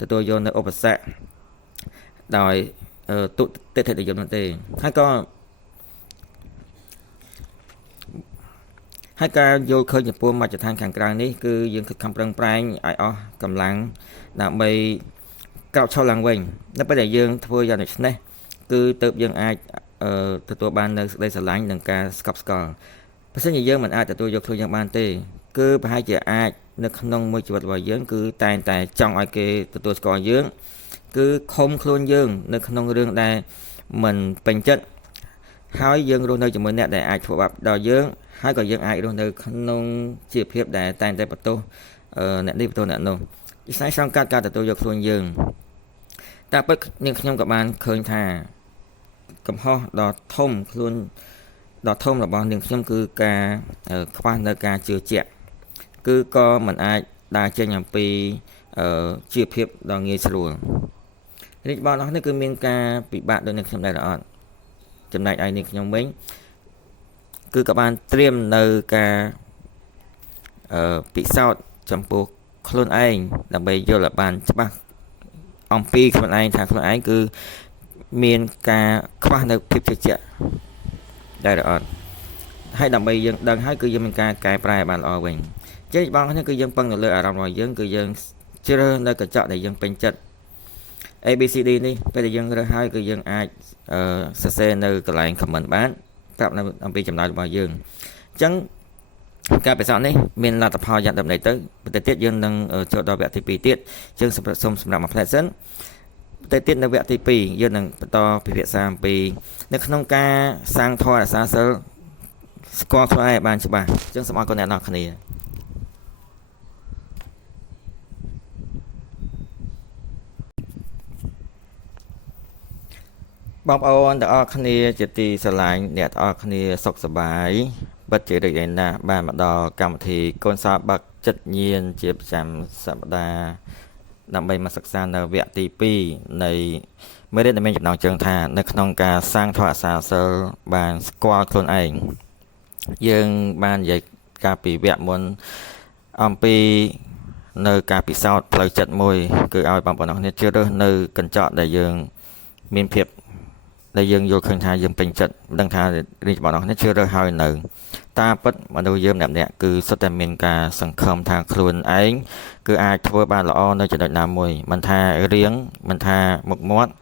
ទទួលយកនៅឧបសគ្គដោយទុតិយភាពនោះទេហើយការយល់ឃើញចំពោះមជ្ឈដ្ឋានខាងក្រៅនេះគឺយើងខិតខំប្រឹងប្រែងឲ្យអស់កម្លាំងដើម្បីក្រោកឈរឡើងវិញនៅពេលដែលយើងធ្វើយ៉ាងនេះគឺទើបយើងអាចទទួលបាននៅសេចក្តីស្រឡាញ់និងការស្កប់ស្កល់បើមិនជាយើងមិនអាចទទួលយកខ្លួនយើងបានទេគឺប្រហែលជាអាចនៅក្នុងមួយជីវិតរបស់យើងគឺតែងតែចង់ឲ្យគេទទួលស្គាល់យើងគឺខំខ្លួនយើងនៅក្នុងរឿងដែលមិនពេញចិត្តហើយយើងរស់នៅជាមួយអ្នកដែលអាចធ្វើបាបដល់យើងហើយក៏យើងអាចរស់នៅក្នុងជីវភាពដែលតែងតែបន្ទោសអ្នកនេះបន្ទោសអ្នកនោះជាស្អីសង្កត់ការទទួលយកខ្លួនយើងតែពិតនាងខ្ញុំក៏បានឃើញថាកំហុសដ៏ធំខ្លួនដ៏ធំរបស់នាងខ្ញុំគឺការខ្វះនៅការជឿជាក់គឺក៏មិនអាចដើរចេញអំពីជីវភាពដ៏ងាយស្រួលនេះបងប្អូននេះគឺមានការពិបាកដូចនាងខ្ញុំដែរអត់ចំណែកឯនាងខ្ញុំវិញគឺក៏បានត្រៀមនៅការពិសោធន៍ចំពោះខ្លួនឯងដើម្បីយល់ឲ្យបានច្បាស់អំពីខ្លួនឯងថាខ្លួនឯងគឺមានការខ្វះនៅភាពជឿជាក់ដែរអត់ហើយដើម្បីយើងដឹងហើយគឺយើងមានការកែប្រែបានល្អវិញចេះបងនេះគឺយើងពឹងទៅលើអារម្មណ៍របស់យើងគឺយើងជ្រើសនៅកញ្ចក់ដែលយើងពេញចិត្ត ABCD នេះពេលដែលយើងរើសហើយគឺយើងអាចសរសេរនៅកន្លែង comment បានប្រាប់នៅអំពីចំណោទរបស់យើងអញ្ចឹងការពិសោធន៍នេះមានលទ្ធផលយ៉ាងដំណេកទៅបន្តិចទៀតយើងនឹងចូលដល់វគ្គទី2ទៀតយើងសូមសម្រាប់មួយផ្លែសិនបន្តិចទៀតនៅវគ្គទី2យើងនឹងបន្តពិភាក្សាអំពីនៅក្នុងការសាងធម៌រក្សាសិលស្គាល់ខ្លួនឯងបានច្បាស់អញ្ចឹងសូមអរគុណអ្នកនរគ្នាបងប្អូនទាំងអស់គ្នាជាទីស្រឡាញ់អ្នកទាំងអស់គ្នាសុខសប្បាយពិតជារីករាយណាស់បានមកដល់កម្មវិធីកូនសោបឹកចិត្តញៀនជាប្រចាំសប្តាហ៍ដើម្បីមកសិក្សានៅវគ្គទី2នៃមេរៀនដែលមានចំណងជើងថានៅក្នុងការសាងធម៌អាសាសិលបានស្គាល់ខ្លួនឯងយើងបាននិយាយកាលពីវគ្គមុនអំពីនៅការពិសោធន៍ផ្លូវចិត្តមួយគឺឲ្យបងប្អូនគ្នាជ្រើសរើសនៅកញ្ចក់ដែលយើងមានភាពដែលយើងយល់ឃើញថាយើងពេញចិត្តមិនដឹងថារីកបងប្អូនគ្នាជ្រើសរើសហើយនៅតាមពិតមនុស្សយើងម្នាក់ៗគឺសុទ្ធតែមានការសង្ឃឹមថាខ្លួនឯងគឺអាចធ្វើបានល្អនៅចំណុចណាមួយមិនថារៀងមិនថាមុខមាត់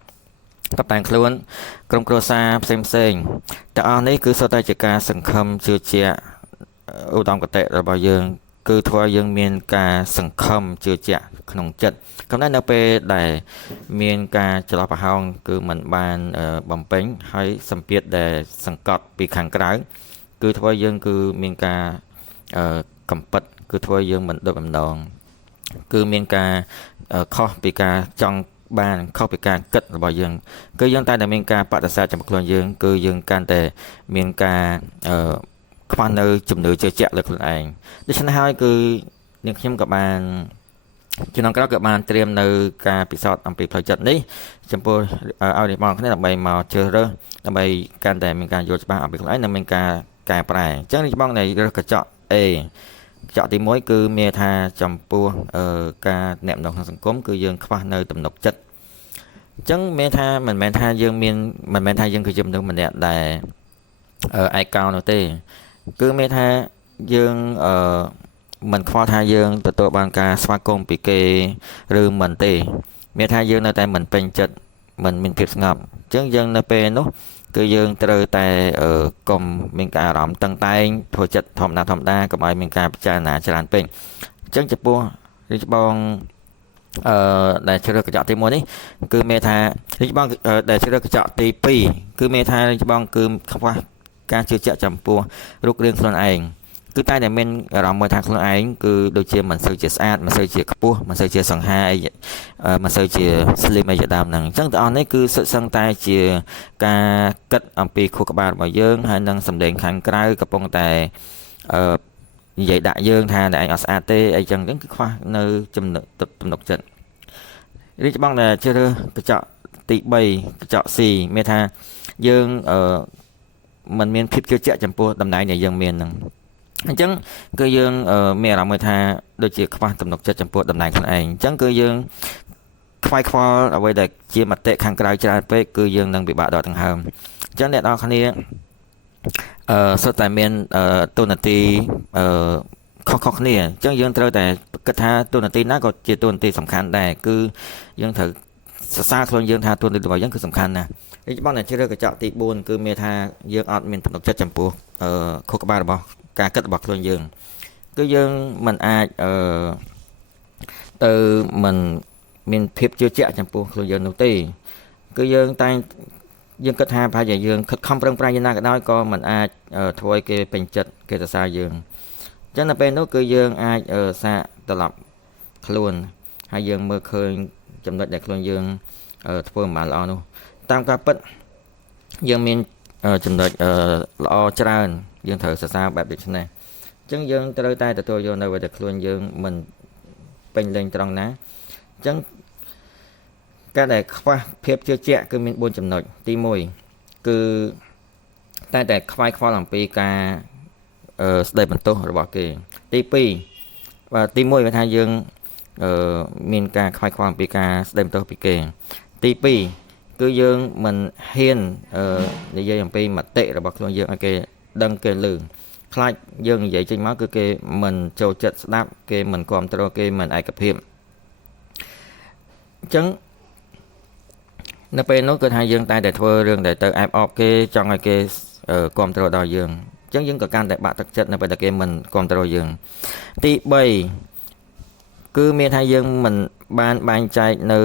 តតែងខ្លួនក្រុមគ្រួសារផ្សេងទាំងអស់នេះគឺសុទ្ធតែជាការសង្ឃឹមជឿជាក់ឧត្តមគតិរបស់យើងគឺធ្វើឲ្យយើងមានការសង្ឃឹមជឿជាក់ក្នុងចិត្តក៏នៅពេលដែលមានការច្រឡោះប្រហោងគឺมันបានបំពេញហើយសម្ពាធដែលសង្កត់ពីខាងក្រៅគឺធ្វើឲ្យយើងគឺមានការកំពិតគឺធ្វើឲ្យយើងមិនដូចបំណងគឺមានការខុសពីការចង់បានខុសពីការគិតរបស់យើងគឺយើងតែមានការបដិសេធចំពោះខ្លួនយើងគឺយើងកាន់តែមានការខ្វះនៅជំនឿជឿជាក់លើខ្លួនឯងដូច្នេះហើយគឺនាងខ្ញុំក៏បានជំនាន់ក្រោយក៏បានត្រៀមនៅការពិសោធន៍អំពីផ្លូវចិត្តនេះចំពោះឲ្យបងប្អូនដើម្បីមកជ្រើសរើសដើម្បីកាន់តែមានការយល់ច្បាស់អំពីខ្លួនឯងនិងមានការកែប្រែអញ្ចឹងនេះបងនៃរើសកញ្ចក់ A កញ្ចក់ទី1គឺមានថាចំពោះការអ្នកនៅក្នុងសង្គមគឺយើងខ្វះនៅទំនុកចិត្តអញ្ចឹងមានថាមិនមែនថាយើងគឺជាមនុស្សម្នាក់ដែលឯកោនោះទេគឺមានថាយើងមិនខ្វល់ថាយើងទទួលបានការស្វាគមន៍ពីគេឬមិនទេមានថាយើងនៅតែមិនពេញចិត្តមិនមានភាពស្ងប់អញ្ចឹងយើងនៅពេលនោះ គឺយើងត្រូវតែកុំមានការអារម្មណ៍តឹងតែងធ្វើចិត្តធម្មតាកុំឲ្យមានការពិចារណាច្រើនពេកអញ្ចឹងចំពោះរាជបងដែលជ្រើសកញ្ចក់ទី1នេះគឺមានថារាជបងដែលជ្រើសកញ្ចក់ទី2គឺមានថារាជបងគឺខ្វះការជឿជាក់ចំពោះរូបរាងខ្លួនឯងគឺតែតែមានអារម្មណ៍មួយថាខ្លួនឯងគឺដូចជាមិនសូវជាស្អាតមិនសូវជាខ្ពស់មិនសូវជាសង្ហាអីមិនសូវជា slim អីជាដើមហ្នឹងអញ្ចឹងទាំងអស់នេះគឺសុទ្ធសឹងតែជាការគិតអំពីខួរក្បាលរបស់យើងហើយនឹងសម្លេងខាងក្រៅកំពុងតែនិយាយដាក់យើងថាតែឯងអត់ស្អាតទេអីចឹងគឺខ្វះនៅទំនុកចិត្តរាជបងដែលជ្រើសកញ្ចក់ទី3កញ្ចក់ C មានថាយើងមិនមានភាពជឿជាក់ចំពោះតំណែងដែលយើងមានហ្នឹងអញ្ចឹងគឺយើងមានអារម្មណ៍ថាដូចជាខ្វះទំនុកចិត្តចំពោះតំណែងខ្លួនឯងអញ្ចឹងគឺយើងខ្វាយខ្វល់អ្វីដែលជាមតិខាងក្រៅច្រើនពេកគឺយើងនឹងពិបាកដកដង្ហើមអញ្ចឹងអ្នកនរគ្នាសុទ្ធតែមានទូនាទីខុសគ្នាអញ្ចឹងយើងត្រូវតែគិតថាទូនាទីណាក៏ជាទូនាទីសំខាន់ដែរគឺយើងត្រូវសរសើរខ្លួនយើងថាទូនាទីរបស់យើងគឺសំខាន់ណាស់ឯច្បាស់តែជ្រើសកញ្ចក់ទី4គឺមានថាយើងអត់មានទំនុកចិត្តចំពោះខួរក្បាលរបស់ការគិតរបស់ខ្លួនយើងគឺយើងមិនអាចទៅមិនមានភាពជឿជាក់ចំពោះខ្លួនយើងនោះទេគឺយើងតែយើងគិតថាប្រហែលជាយើងខិតខំប្រឹងប្រែងយ៉ាងណាក៏ដោយក៏មិនអាចធ្វើឲ្យគេពេញចិត្តគេសរសើរយើងអញ្ចឹងនៅពេលនោះគឺយើងអាចសាកត្រឡប់ខ្លួនហើយយើងមើលឃើញចំណុចដែលខ្លួនយើងធ្វើមិនបានល្អនោះតាមការពិតយើងមានចំណុចល្អច្រើនយើងត្រូវសរសើរបែបដូចនេះអញ្ចឹងយើងត្រូវតែទទួលយកនៅអ្វីដែលខ្លួនយើងមិនពេញលេញត្រង់ណាអញ្ចឹងការដែលខ្វះភាពជឿជាក់គឺមាន4ចំណុចទី1គឺតែខ្វាយខ្វល់អំពីការស្ដីបន្ទោសរបស់គេទី2បាទទី1វាថាយើងមានការខ្វាយខ្វល់អំពីការស្ដីបន្ទោសពីគេទី2គឺយើងមិនហ៊ាននិយាយអំពីមតិរបស់ខ្លួនយើងឲ្យគេដឹងគេឮខ្លាចយើងនិយាយចេញមកគឺគេមិនចូលចិត្តស្ដាប់គេមិនគាំទ្រគេមិនឯកភាពអញ្ចឹងនៅពេលនោះគឺថាយើងតែធ្វើរឿងដែលទៅអែបអបគេចង់ឲ្យគេគាំទ្រដល់យើងអញ្ចឹងយើងក៏កាន់តែបាក់ទឹកចិត្តនៅពេលដែលគេមិនគាំទ្រយើងទី3គឺមានថាយើងមិនបានបែងចែកនៅ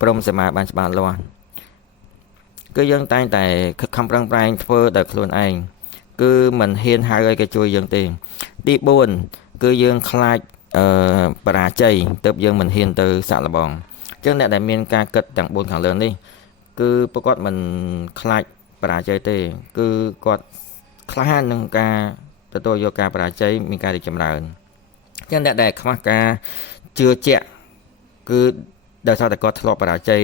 ព្រំសមាបានច្បាស់លាស់គឺយើងតែងតែខិតខំប្រឹងប្រែងធ្វើដោយខ្លួនឯងគឺមិនហ៊ានហៅឲ្យគេជួយយើងទេទី4គឺយើងខ្លាចបរាជ័យទើបយើងមិនហ៊ានទៅសាក់លបងអញ្ចឹងអ្នកដែលមានការគិតទាំង4ខាងលើនេះគឺពួកគាត់មិនខ្លាចបរាជ័យទេគឺគាត់ក្លាហាននឹងការទទួលយកការបរាជ័យមានការរីកចម្រើនអញ្ចឹងអ្នកដែលខ្វះការជឿជាក់គឺដោយសារតែគាត់ធ្លាប់បរាជ័យ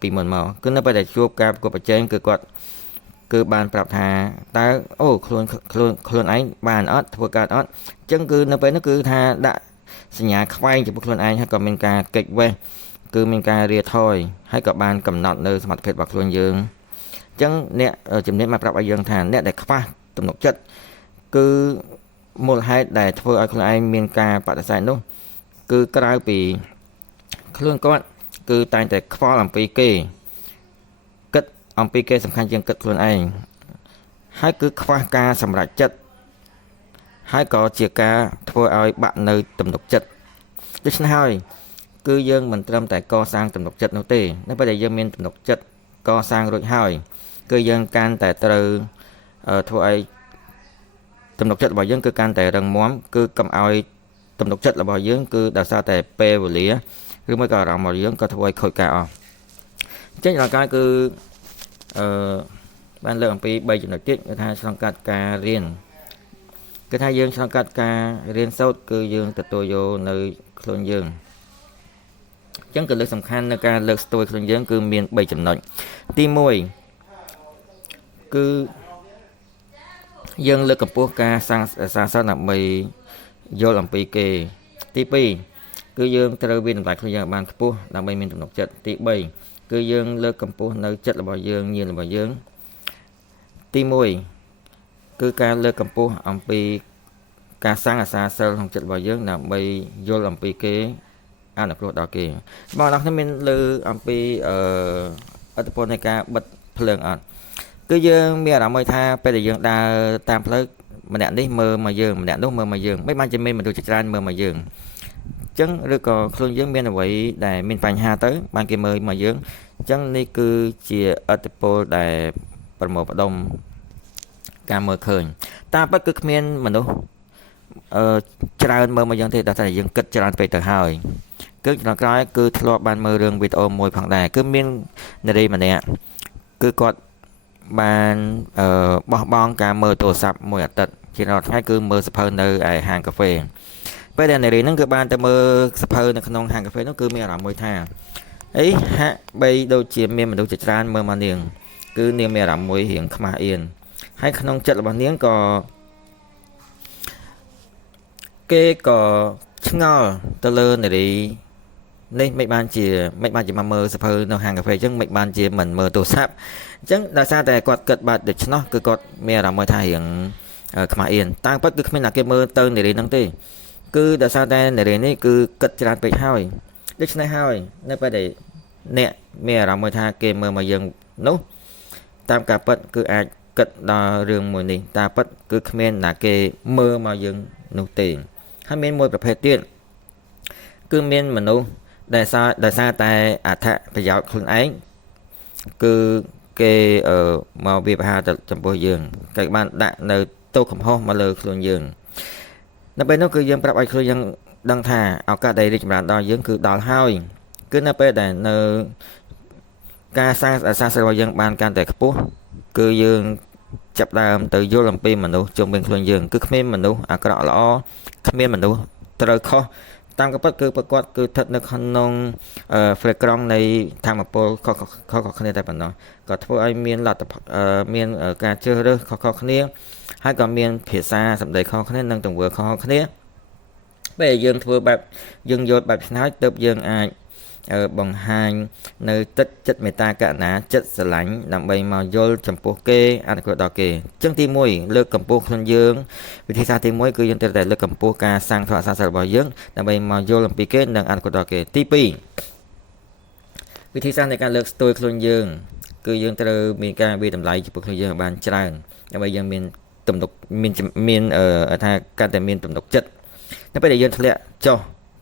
ពីមុនមកគឺនៅពេលដែលជួបការប្រកួតប្រជែងគឺគាត់គឺបានប្រាប់ថាតើអូខ្លួនឯងបានអត់ធ្វើកើតអត់អញ្ចឹងគឺនៅពេលនោះគឺថាដាក់សញ្ញាខ្វែងចំពោះខ្លួនឯងហើយក៏មានការកិច្ចវេះគឺមានការរាថយហើយក៏បានកំណត់នៅសមត្ថភាពរបស់ខ្លួនយើងអញ្ចឹងអ្នកជំនាញមកប្រាប់ឲ្យយើងថាអ្នកដែលខ្វះទំនុកចិត្តគឺមូលហេតុដែលធ្វើឲ្យខ្លួនឯងមានការបដិសេធនោះគឺក្រៅពីខ្លួនគាត់គឺតែងតែខ្វល់អំពីគេគិតអំពីគេសំខាន់ជាងគិតខ្លួនឯងហើយគឺខ្វះការសម្រេចចិត្តហើយក៏ជាការធ្វើឲ្យបាក់នៅទំនុកចិត្តដូច្នេះហើយគឺយើងមិនត្រឹមតែកសាងទំនុកចិត្តនោះទេនៅពេលដែលយើងមានទំនុកចិត្តកសាងរួចហើយគឺយើងកាន់តែត្រូវធ្វើឲ្យទំនុកចិត្តរបស់យើងគឺកាន់តែរឹងមាំគឺកុំឲ្យទំនុកចិត្តរបស់យើងគឺដោយសារតែពេលវេលាឬមួយក៏អារម្មណ៍របស់យើងក៏ធ្វើឲ្យខូចការអស់ចេញដល់ការគឺបានលើកអំពី3ចំណុចទៀតគឺថាឆ្លងកាត់ការរៀនគឺថាយើងឆ្លងកាត់ការរៀនសូត្រគឺយើងទទួលយកនៅខ្លួនយើងអញ្ចឹងគឺលើកសំខាន់នៅការលើកស្ទួយខ្លួនយើងគឺមាន3ចំណុចទី1គឺយើងលើកកម្ពស់ការសាងសង់ដើម្បីយល់អំពីគេទី2គឺយើងត្រូវវិនិច្ឆ័យខ្លួនយើងបានខ្ពស់ដើម្បីមានទំនុកចិត្តទី3គឺយើងលើកកម្ពស់នៅចិត្តរបស់យើងញាណរបស់យើងទី1គឺការលើកកម្ពស់អំពីការសាងអាសាសិលក្នុងចិត្តរបស់យើងដើម្បីយល់អំពីគេអនុគ្រោះដល់គេបងប្អូនមានលើអំពីឥទ្ធិពលនៃការបិទភ្លើងអត់ គឺយើងមានអារម្មណ៍មួយថាពេលដែលយើងដើរតាមផ្លូវម្នាក់នេះមើលមកយើងម្នាក់នោះមើលមកយើងមិនបានជាមានមនុស្សជាច្រើនមើលមកយើងអញ្ចឹងឬក៏ខ្លួនយើងមានអ្វីដែលមានបញ្ហាទៅបានគេមើលមកយើងអញ្ចឹងនេះគឺជាអត្តពលដែលប្រមូលផ្ដុំការមើលឃើញតាមពិតគឺគ្មានមនុស្សច្រើនមើលមកយើងទេដោយសារតែយើងគិតច្រើនពេកទៅហើយគឺចុងក្រោយគឺធ្លាប់បានមើលរឿងវីដេអូមួយផងដែរគឺមាននារីម្នាក់គឺគាត់បានបោះបង់ការមើលទូរស័ព្ទមួយអាទិត្យជារាល់ថ្ងៃគឺមើលសភៅនៅឯហាងកាហ្វេពេលដែលនារីហ្នឹងគឺបានទៅមើលសភៅនៅក្នុងហាងកាហ្វេនោះគឺមានអារម្មណ៍មួយថាអីហាក់បីដូចជាមានមនុស្សជាច្រើនមើលមកនាងគឺនាងមានអារម្មណ៍មួយរៀងខ្មាស់អៀនហើយក្នុងចិត្តរបស់នាងក៏គេក៏ឆ្ងល់ទៅលើនារីនេះមិនបានជាមកមើលសភៅនៅហាងកាហ្វេអញ្ចឹងមិនបានជាមិនមើលទូរស័ព្ទអញ្ចឹងដោយសារតែគាត់គិតបាត់ដូច្នោះគឺគាត់មានអារម្មណ៍មួយថារៀងខ្មាស់អៀនតាមពិតគឺគ្មានអ្នកគេមើលទៅនារីហ្នឹងទេគឺដោយសារតែនារីនេះគឺគិតច្រើនពេកហើយដូច្នេះហើយនៅពេលដែលអ្នកមានអារម្មណ៍មួយថាគេមើលមកយើងនោះតាមការពិតគឺអាចគិតដល់រឿងមួយនេះតាមពិតគឺគ្មានអ្នកគេមើលមកយើងនោះទេហើយមានមួយប្រភេទទៀតគឺមានមនុស្សដោយសារតែអត្ថប្រយោជន៍ខ្លួនឯងគឺគេមកវាប្រហារទៅចំពោះយើងគេបានដាក់នៅទោសកំហុសមកលើខ្លួនយើងនៅពេលនោះគឺយើងប្រាប់ឲ្យខ្លួនយើងដឹងថាឱកាសដែលរីកចម្រើនដល់យើងគឺដល់ហើយគឺនៅពេលដែលនៅការសាងអាសាសរបស់យើងបានកាន់តែខ្ពស់គឺយើងចាប់ដើមទៅយល់អំពីមនុស្សជុំវិញខ្លួនយើងគឺគ្មានមនុស្សអាក្រក់ល្អគ្មានមនុស្សត្រូវខុសតាមការពិតគឺប្រកបគឺស្ថិតនៅក្នុងbackground នៃធម៌ពលខុសគ្នាតែប៉ុណ្ណោះក៏ធ្វើឲ្យមានមានការជ្រើសរើសខុសគ្នាហើយក៏មានភាសាសម្ដីខុសគ្នានិងទង្វើខុសគ្នាពេលយើងធ្វើបែបយើងយល់បែបឆ្នៃទើបយើងអាចបង្ហាញនៅទឹកចិត្តមេត្តាករុណាចិត្តស្រឡាញ់ដើម្បីមកយល់ចំពោះគេអនុគ្រោះដល់គេអញ្ចឹងទី1លើកកម្ពស់ខ្លួនយើងវិធីសាស្ត្រទី1គឺយើងត្រូវតែលើកកម្ពស់ការសាងធម៌អាសារបស់យើងដើម្បីមកយល់អំពីគេនិងអនុគ្រោះដល់គេទី2វិធីសាស្ត្រនៃការលើកស្ទួយខ្លួនយើងគឺយើងត្រូវមានការវិតម្លៃចំពោះខ្លួនយើងឲ្យបានច្រើនដើម្បីយើងមានទំនុកមានថាកាន់តែមានទំនុកចិត្តនៅពេលដែលយើងធ្លាក់ចុះ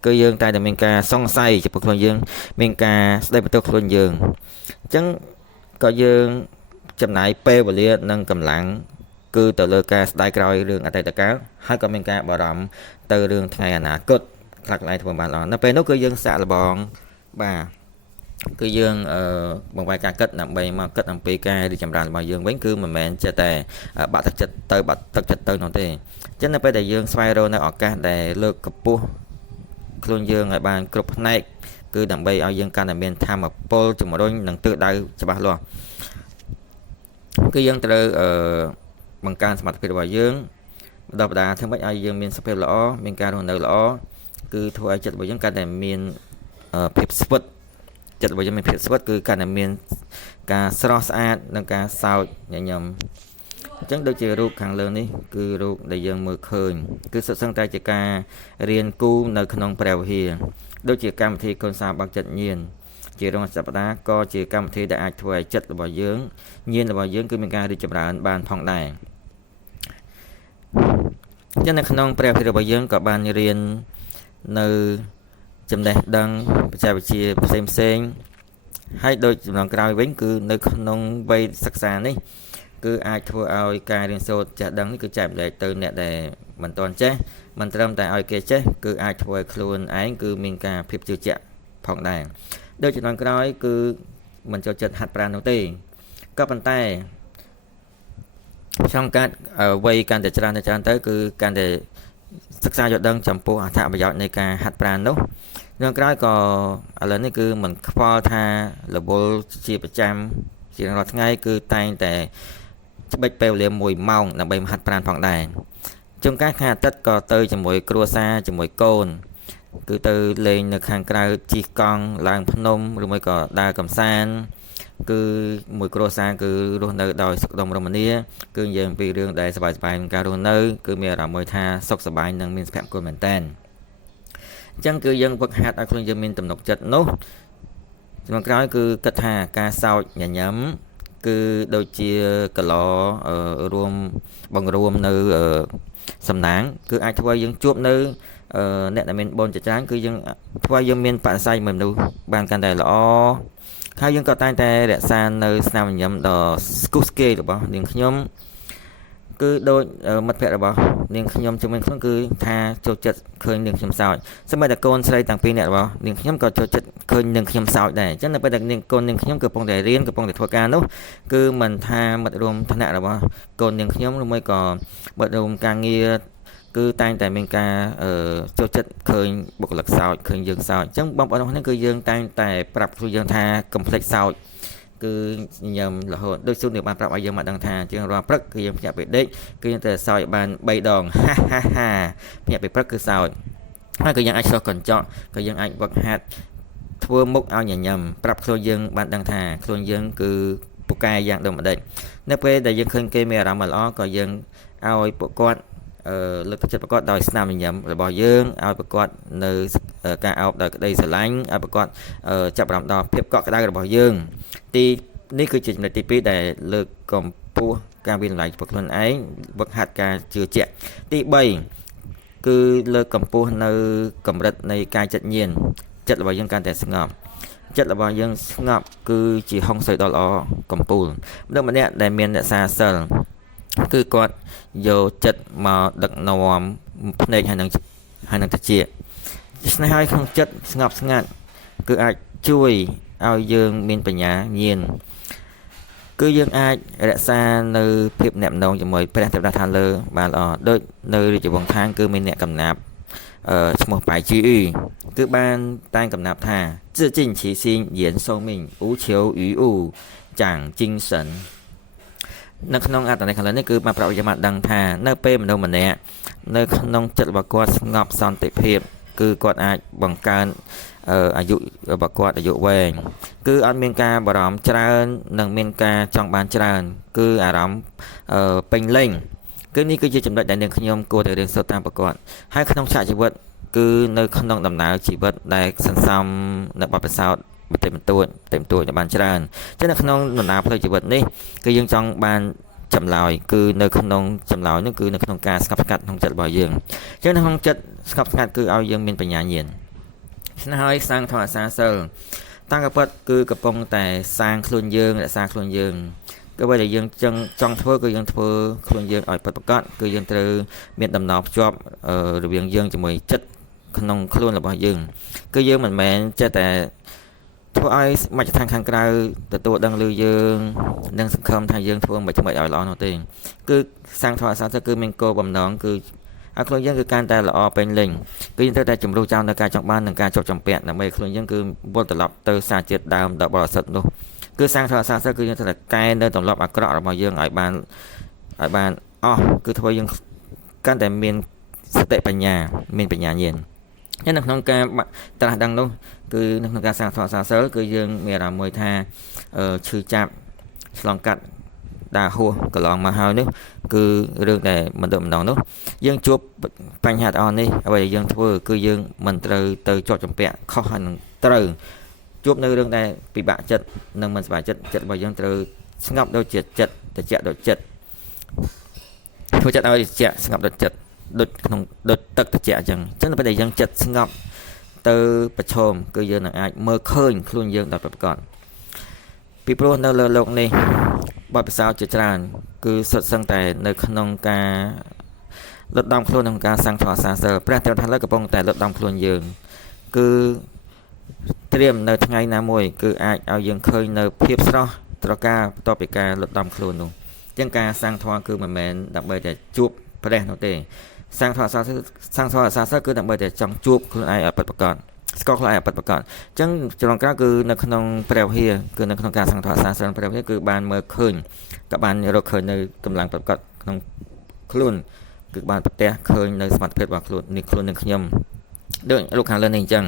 គឺយើងតែមានការសង្ស័យចំពោះខ្លួនយើងមានការស្ដីបន្ទោសខ្លួនយើងអញ្ចឹងក៏យើងចំណាយពេលវេលានិងកម្លាំងគឺទៅលើការស្ដាយក្រោយរឿងអតីតកាលហើយក៏មានការបារម្ភទៅរឿងថ្ងៃអនាគតខ្លះកន្លែងធ្វើបានល្អនៅពេលនោះគឺយើងសាកល្បងបាទគឺយើងបង្វែរការគិតដើម្បីមកគិតអំពីការរីកចម្រើនរបស់យើងវិញគឺមិនមែនចេះតែបាក់ទឹកចិត្តទៅនោះទេអញ្ចឹងនៅពេលដែលយើងស្វែងរកនៅឱកាសដែលលើកកម្ពស់ខ្លួនយើងឲ្យបានគ្រប់ផ្នែកគឺដើម្បីឲ្យយើងកាន់តែមានធម៌ពលជំរុញនិងទិសដៅច្បាស់លាស់គឺយើងត្រូវបង្កើនសមត្ថភាពរបស់យើងបន្តបណ្ដាធ្វើម៉េចឲ្យយើងមានសុខភាពល្អមានការរស់នៅល្អគឺធ្វើឲ្យចិត្តរបស់យើងកាន់តែមានភាពស្វិតចិត្តរបស់យើងមានភាពស្វិតគឺកាន់តែមានការស្រស់ស្អាតនិងការសោចញញឹមអញ្ចឹងដូចជារូបខាងលើនេះគឺរូបដែលយើងមើលឃើញគឺសុទ្ធសឹងតែជាការរៀនគូនៅក្នុងព្រះវិហារដូចជាកម្មវិធីកូនសាបើកចិត្តញៀនជារងសប្តាហ៍ក៏ជាកម្មវិធីដែលអាចធ្វើឲ្យចិត្តរបស់យើងញៀនរបស់យើងគឺមានការរីកចម្រើនបានផងដែរអញ្ចឹងនៅក្នុងព្រះវិហាររបស់យើងក៏បានរៀននៅចំណេះដឹងបច្ចេកវិទ្យាផ្សេងហើយដូចចំណងក្រោយវិញគឺនៅក្នុងវ័យសិក្សានេះគឺអាចធ្វើឲ្យការរៀនសូត្រចេះដឹងនេះគឺចែកម្លែកទៅអ្នកដែលមិនទាន់ចេះមិនត្រឹមតែឲ្យគេចេះគឺអាចធ្វើឲ្យខ្លួនឯងគឺមានការភាពជឿជាក់ផងដែរដូចចំណងក្រោយគឺមិនចូលចិត្តហាត់ប្រាណនោះទេក៏ប៉ុន្តែក្នុងការវ័យកាន់តែច្រើនទៅគឺកាន់តែសិក្សាយល់ដឹងចំពោះអត្ថប្រយោជន៍នៃការហាត់ប្រាណនោះក្នុងក្រោយក៏ឥឡូវនេះគឺមិនខ្វល់ថារវល់ជាប្រចាំជារាល់ថ្ងៃគឺតែងតែច្បិចពេលវេលា1ម៉ោងដើម្បីហាត់ប្រាណផងដែរជួនកាលខែអាទិត្យក៏ទៅជាមួយគ្រួសារជាមួយកូនគឺទៅលេងនៅខាងក្រៅជិះកង់ឡើងភ្នំឬមួយក៏ដើរកម្សាន្តគឺមួយគ្រួសារគឺរស់នៅដោយសុខដុមរមនាគឺនិយាយអំពីរឿងដែលសប្បាយក្នុងការរស់នៅគឺមានអារម្មណ៍មួយថាសុខសប្បាយនិងមានសុភមង្គលមែនតើអញ្ចឹងគឺយើងវឹកហាត់ឲ្យខ្លួនយើងមានទំនុកចិត្តនោះចំណុចក្រោយគឺគិតថាការសោចញញឹម គឺដូចជាកឡរួមបង្រួមនៅសំណាងគឺអាចធ្វើឲ្យយើងជួបនៅអ្នកដែលមានបុណ្យច្រើនគឺយើងធ្វើឲ្យយើងមានបរិស័យមនុស្សបានកាន់តែល្អហើយយើងក៏តែងតែរក្សានៅស្នាមញញឹមដ៏ស្គុះស្គាយរបស់នាងខ្ញុំគឺដូចមិត្តភក្តិរបស់នាងខ្ញុំជំនាញខ្លួនគឺថាចូលចិត្តឃើញនាងខ្ញុំសើចសម្បីតែកូនស្រីទាំងពីរនាក់របស់នាងខ្ញុំក៏ចូលចិត្តឃើញនាងខ្ញុំសើចដែរអញ្ចឹងនៅពេលដែលកូននាងខ្ញុំកំពុងតែរៀនកំពុងតែធ្វើការនោះគឺមិនថាមិត្តរួមថ្នាក់របស់កូននាងខ្ញុំឬមួយក៏មិត្តរួមការងារគឺតែងតែមានការចូលចិត្តឃើញបុគ្គលិកសើចឃើញយើងសើចអញ្ចឹងបងប្អូនទាំងនេះគឺយើងតែងតែប្រាប់ខ្លួនយើងថាកុំភ្លេចសើចគឺញញឹមរហូតដូចស៊ូនេះបានប្រាប់ឲ្យយើងមកដឹងថាជាងរាល់ព្រឹកគឺយើងភ្ញាក់ពេលដេកគឺយើងត្រូវសើចបាន3ដងហាហាហាភ្ញាក់ពេលព្រឹកគឺសើចហើយក៏យើងអាចឆ្លោះកញ្ចក់ក៏យើងអាចវឹកហាត់ធ្វើមុខឲ្យញញឹមប្រាប់ខ្លួនយើងបានដឹងថាខ្លួនយើងគឺពូកែយ៉ាងដូចម្ដេចនៅពេលដែលយើងឃើញគេមានអារម្មណ៍ល្អក៏យើងឲ្យពួកគាត់លើកទឹកចិត្តប្រកបដោយស្នាមញញឹមរបស់យើងឲ្យប្រកបនៅការអោបដោយក្តីស្រឡាញ់ឲ្យប្រកបចាប់អារម្មណ៍ដល់ភាពកក់ក្ដៅរបស់យើងនេះគឺជាចំណុចទី2ដែលលើកកម្ពស់ការវិនិច្ឆ័យរបស់ខ្លួនឯងវឹកហាត់ការជឿជាក់ទី3គឺលើកកម្ពស់នៅកម្រិតនៃការចិត្តញៀនចិត្តរបស់យើងកាន់តែស្ងប់ចិត្តរបស់យើងស្ងប់គឺជាហុងស៊ុយដ៏ល្អកំពូលមនុស្សម្នាក់ដែលមានរក្សាសិលគឺគាត់យកចិត្តមកដឹកនាំភ្នែកហើយនឹងត្រចៀកស្នេហ៍ឲ្យក្នុងចិត្តស្ងប់ស្ងាត់គឺអាចជួយឲ្យយើងមានបញ្ញាញាណគឺយើងអាចរក្សានៅភាពអ្នកម្ដងជាមួយព្រះទេវតាឋានលើបានល្អដូចនៅរាជវង្សខាងគឺមានអ្នកកំណាព្យឈ្មោះប៉ៃជីអ៊ីគឺបានតែងកំណាព្យថា自尽其心延寿命无求于物长精神នៅក្នុងអត្ថន័យខាងលើនេះគឺបានប្រាប់ឲ្យយើងបានដឹងថានៅពេលមនុស្សម្នាក់នៅក្នុងចិត្តរបស់គាត់ស្ងប់សន្តិភាពគឺគាត់អាចបង្កើនអាយុរបស់គាត់អាយុវែងគឺអត់មានការបារម្ភច្រើននិងមានការចង់បានច្រើនគឺអារម្មណ៍ពេញលេញគឺនេះគឺជាចំណុចដែលនាងខ្ញុំគួរតែរៀនសូត្រតាមប្រកបហើយក្នុងឆាកជីវិតគឺនៅក្នុងដំណើរជីវិតដែលសន្សំនៅបទពិសោធន៍បន្តិចបន្តួចបានច្រើនចឹងនៅក្នុងដំណើរផ្លូវជីវិតនេះគឺយើងចង់បានចម្លើយគឺនៅក្នុងចម្លើយនោះគឺនៅក្នុងការស្ងប់ស្ងាត់ក្នុងចិត្តរបស់យើងចឹងនៅក្នុងចិត្តស្ងប់ស្ងាត់គឺឲ្យយើងមានបញ្ញាញាណស្នើឲ្យសាងធម៌អាសាសិលតាំងពីគឺកំពុងតែសាងខ្លួនយើងរក្សាខ្លួនយើងគឺបើតែយើងចង់ធ្វើគឺយើងធ្វើខ្លួនយើងឲ្យពិតប្រាកដគឺយើងត្រូវមានដំណើរភ្ជាប់រវាងយើងជាមួយចិត្តក្នុងខ្លួនរបស់យើងគឺយើងមិនមែនចេះតែធ្វើឲ្យមជ្ឈដ្ឋានខាងក្រៅទទួលដឹងឮយើងនិងសង្ឃឹមថាយើងធ្វើមិនឲ្យល្អនោះទេគឺសាងធម៌អាសាសិលគឺមានគោលបំណងគឺឲ្យខ្លួនយើងគឺកាន់តែល្អពេញលេញគឺយើងត្រូវតែជំរុញចោលនៅការចង់បាននិងការជាប់ជំពាក់ដើម្បីខ្លួនយើងគឺវិលត្រឡប់ទៅសារជាតិដើមដ៏បរិសុទ្ធនោះគឺសាងធម៌អាសាសិលគឺយើងត្រូវតែកែនៅទម្លាប់អាក្រក់របស់យើងឲ្យបានអស់គឺធ្វើយើងកាន់តែមានសតិបញ្ញាមានបញ្ញាញាណនៅក្នុងការត្រាស់ដឹងនោះគឺនៅក្នុងការសាងធម៌អាសាសិលគឺយើងមានអារម្មណ៍មួយថាឈឺចាប់ឆ្លងកាត់ដើរហួសកន្លងមកហើយនេះគឺរឿងដែលមិនដូចម្ដងនោះយើងជួបបញ្ហាទាំងអស់នេះអ្វីដែលយើងធ្វើគឺយើងមិនត្រូវទៅជាប់ជំពាក់ខុសហើយនឹងត្រូវជួបនៅរឿងដែលពិបាកចិត្តនិងមិនសប្បាយចិត្តរបស់យើងត្រូវស្ងប់ដូចជាចិត្តត្រជាក់ដូចចិត្តធ្វើចិត្តឲ្យត្រជាក់ស្ងប់ដូចចិត្តដូចទឹកត្រជាក់អញ្ចឹងនៅពេលដែលយើងចិត្តស្ងប់ទៅប្រឈមគឺយើងនឹងអាចមើលឃើញខ្លួនយើងដោយប្រកបពីព្រោះនៅលើโลกនេះបទពិសោធន៍ជាច្រើនគឺសុទ្ធសឹងតែនៅក្នុងការលត់ដំខ្លួនក្នុងការសាងធម៌អាសាសិលព្រះទេវតាលើកំពុងតែលត់ដំខ្លួនយើងគឺត្រៀមនៅថ្ងៃណាមួយគឺអាចឲ្យយើងឃើញនៅភាពស្រស់ត្រកាបន្ទាប់ពីការលត់ដំខ្លួននោះទាំងការសាងធម៌គឺមិនមែនដើម្បីតែជួបព្រះនោះទេសាងធម៌អាសាសិលគឺដើម្បីតែចង់ជួបខ្លួនឯងឲ្យពិតប្រាកដស្គាល់ខ្លួនឯងឲ្យពិតប្រាកដអញ្ចឹងចរងក្រោយគឺនៅក្នុងព្រះវិហារគឺនៅក្នុងការសាងធម៌អាសាសិលព្រះវិហារគឺបានមើលឃើញក៏បានរកឃើញនៅកម្លាំងប្រកបក្នុងខ្លួនគឺបានប្រទះឃើញនៅសមត្ថភាពរបស់ខ្លួននេះខ្លួននឹងខ្ញុំដូចលោកខាងលើនេះអញ្ចឹង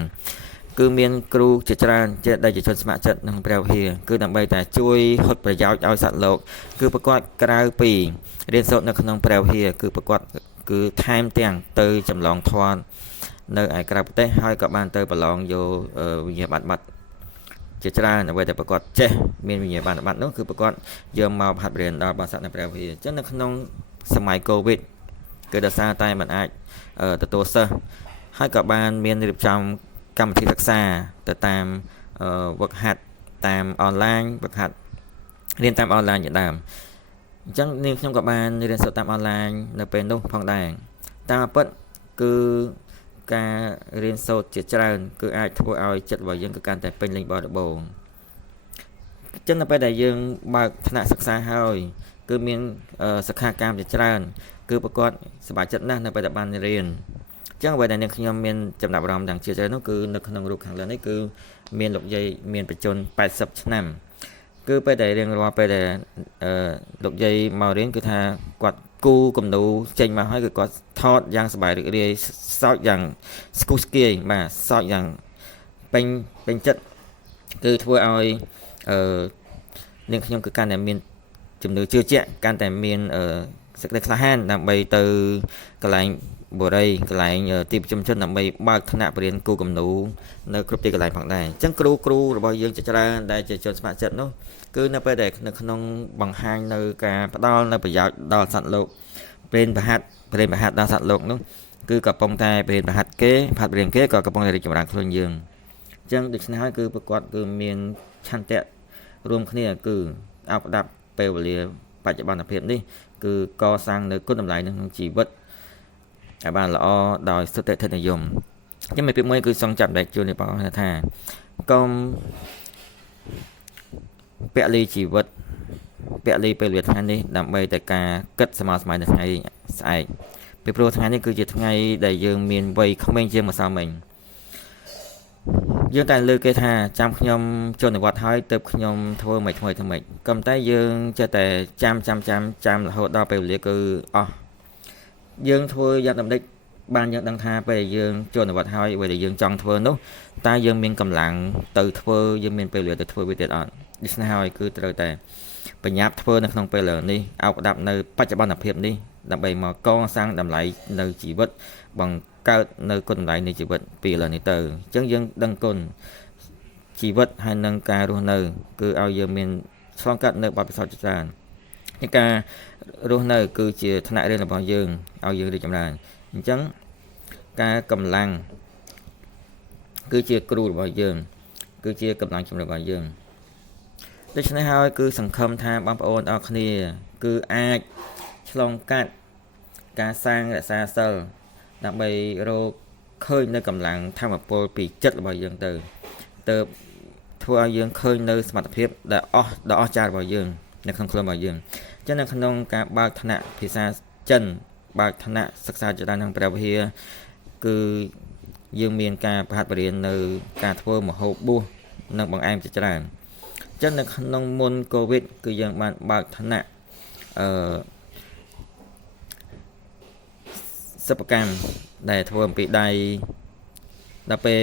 គឺមានគ្រូជាច្រើនដែលជាជនស្ម័គ្រចិត្តក្នុងព្រះវិហារគឺដើម្បីតែជួយហុតប្រយោជន៍ឲ្យសត្វលោកគឺប្រកបក្រៅពីរៀនសូត្រនៅក្នុងព្រះវិហារគឺប្រកបគឺថែមទាំងទៅចម្លងធម៌នៅឯក្រៅប្រទេសហើយក៏បានទៅប្រឡងយកវិញ្ញាបត្រ ជាច្រើនអ្វីដែលប្រកបចេះមានវិញ្ញាបនបត្រនោះគឺប្រកបយកមកហាត់រៀនដល់បាសានៅព្រះវិហារអញ្ចឹងនៅក្នុងសម័យកូវីដគឺដោយសារតែมันអាចទទួលសិស្សហើយក៏បានមានរៀបចំកម្មវិធីសិក្សាទៅតាមវឹកហាត់តាមអនឡាញវឹកហាត់រៀនតាមអនឡាញជាដើមអញ្ចឹងនាងខ្ញុំក៏បានរៀនសូត្រតាមអនឡាញនៅពេលនោះផងដែរតាមពិតគឺការរៀនសូត្រជាច្រើនគឺអាចធ្វើឲ្យចិត្តរបស់យើងគឺកាន់តែពេញលេញបរិបូរណ៍អញ្ចឹងនៅពេលដែលយើងបើកថ្នាក់សិក្សាហើយគឺមានសិក្ខាកាមជាច្រើនគឺប្រកបសប្បាយចិត្តណាស់នៅពេលដែលបានរៀនអញ្ចឹងអ្វីដែលនាងខ្ញុំមានចំណាប់អារម្មណ៍យ៉ាងជ្រាលជ្រៅនោះគឺនៅក្នុងរូបខាងលើនេះគឺមានលោកយាយមានបច្ចុប្បន្ន80ឆ្នាំគឺពេលដែលរៀងរាល់ពេលដែលលោកយាយមករៀនគឺថាគាត់គូគំនូចេញមកហើយគឺគាត់ថតយ៉ាងសប្បាយរីករាយសោកយ៉ាងស្គុះស្គាយបាទសោកយ៉ាងពេញចិត្តគឺធ្វើឲ្យនាងខ្ញុំគឺកាន់តែមានជំនឿជឿជាក់កាន់តែមានសេចក្តីក្លាហានដើម្បីទៅកន្លែងបុរីកន្លែងទីប្រជុំជនដើម្បីបើកថ្នាក់បរិញ្ញាគូគំនូនៅគ្រប់ទីកន្លែងផងដែរអញ្ចឹងគ្រូរបស់យើងជាច្រើនដែលជាជនស្ម័គ្រចិត្តនោះគឺនៅពេលដែលនៅក្នុងបង្ហាញនៅការផ្ដល់នៅប្រយោជន៍ដល់សត្វលោកព្រេនប្រហាត់ដល់សត្វលោកនោះគឺកំពុងតែព្រេនប្រហាត់គេផាត់បរិញ្ញាគេក៏កំពុងតែរីកចម្រើនខ្លួនយើងអញ្ចឹងដូច្នេះហើយគឺប្រកបគឺមានឆន្ទៈរួមគ្នាគឺអបដាប់ពេលវេលាបច្ចុប្បន្នភាពនេះគឺកសាងនៅគុណតម្លៃក្នុងជីវិតឲ្យបានល្អដោយសុទ្ធិនិយមខ្ញុំមានពាក្យមួយគឺសង្កត់ដែកជួននេះបងប្អូនថាកុំពលីជីវិតពលីពេលវេលាថ្ងៃនេះដើម្បីតែការគិតសម័យនៅថ្ងៃស្អែកពីព្រោះថ្ងៃនេះគឺជាថ្ងៃដែលយើងមានវ័យក្មេងជាងម្សិលមិញយើងតែលើគេថាចាំខ្ញុំចូលនិវត្តន៍ហើយទៅខ្ញុំធ្វើមិនថ្មីក៏តែយើងចេះតែចាំរហូតដល់ពេលវេលាគឺអស់យើងធ្វើយ៉ាងដំណេចបានយើងដឹងថាពេលយើងចូលនិវត្តន៍ហើយអ្វីដែលយើងចង់ធ្វើនោះតើយើងមានកម្លាំងទៅធ្វើយើងមានពេលវេលាទៅធ្វើវាទៀតអត់ដូច្នេះហើយគឺត្រូវតែបញ្ញាប់ធ្វើនៅក្នុងពេលនេះអោបដាប់នៅបច្ចុប្បន្នភាពនេះដើម្បីមកកសាងតម្លៃនៅជីវិតបង្កើតនៅគុណតម្លៃនៃជីវិតពីឥឡូវនេះទៅអញ្ចឹងយើងដឹងគុណជីវិតហើយនឹងការរស់នៅគឺឲ្យយើងមានឆ្លងកាត់នៅបទពិសោធន៍ជាច្រើននៃការរស់នៅគឺជាថ្នាក់រៀនរបស់យើងឲ្យយើងរីកចម្រើនអញ្ចឹងការកម្លាំងគឺជាគ្រូរបស់យើងគឺជាកម្លាំងជំរុញរបស់យើងដូច្នេះហើយគឺសង្ឃឹមថាបងប្អូនអរគ្នាគឺអាចឆ្លងកាត់ការសាងរក្សាសិលដើម្បីរកឃើញនៅកម្លាំងធម៌ពលពីចិត្តរបស់យើងទៅធ្វើឲ្យយើងឃើញនៅសមត្ថភាពដែលដ៏អស្ចារ្យរបស់យើងនៅក្នុងខ្លួនរបស់យើងអញ្ចឹងនៅក្នុងការបើកថ្នាក់ភាសាចិនបើកថ្នាក់សិក្សាជាដើមក្នុងព្រះវិហារគឺយើងមានការប្រហាត់បរៀននៅការធ្វើម្ហូបបួសនិងបង្អែមជាច្រើនអញ្ចឹងនៅក្នុងមុនកូវីដគឺយើងបានបើកថ្នាក់សិប្បកម្មដែលធ្វើអំពីដៃដល់ពេល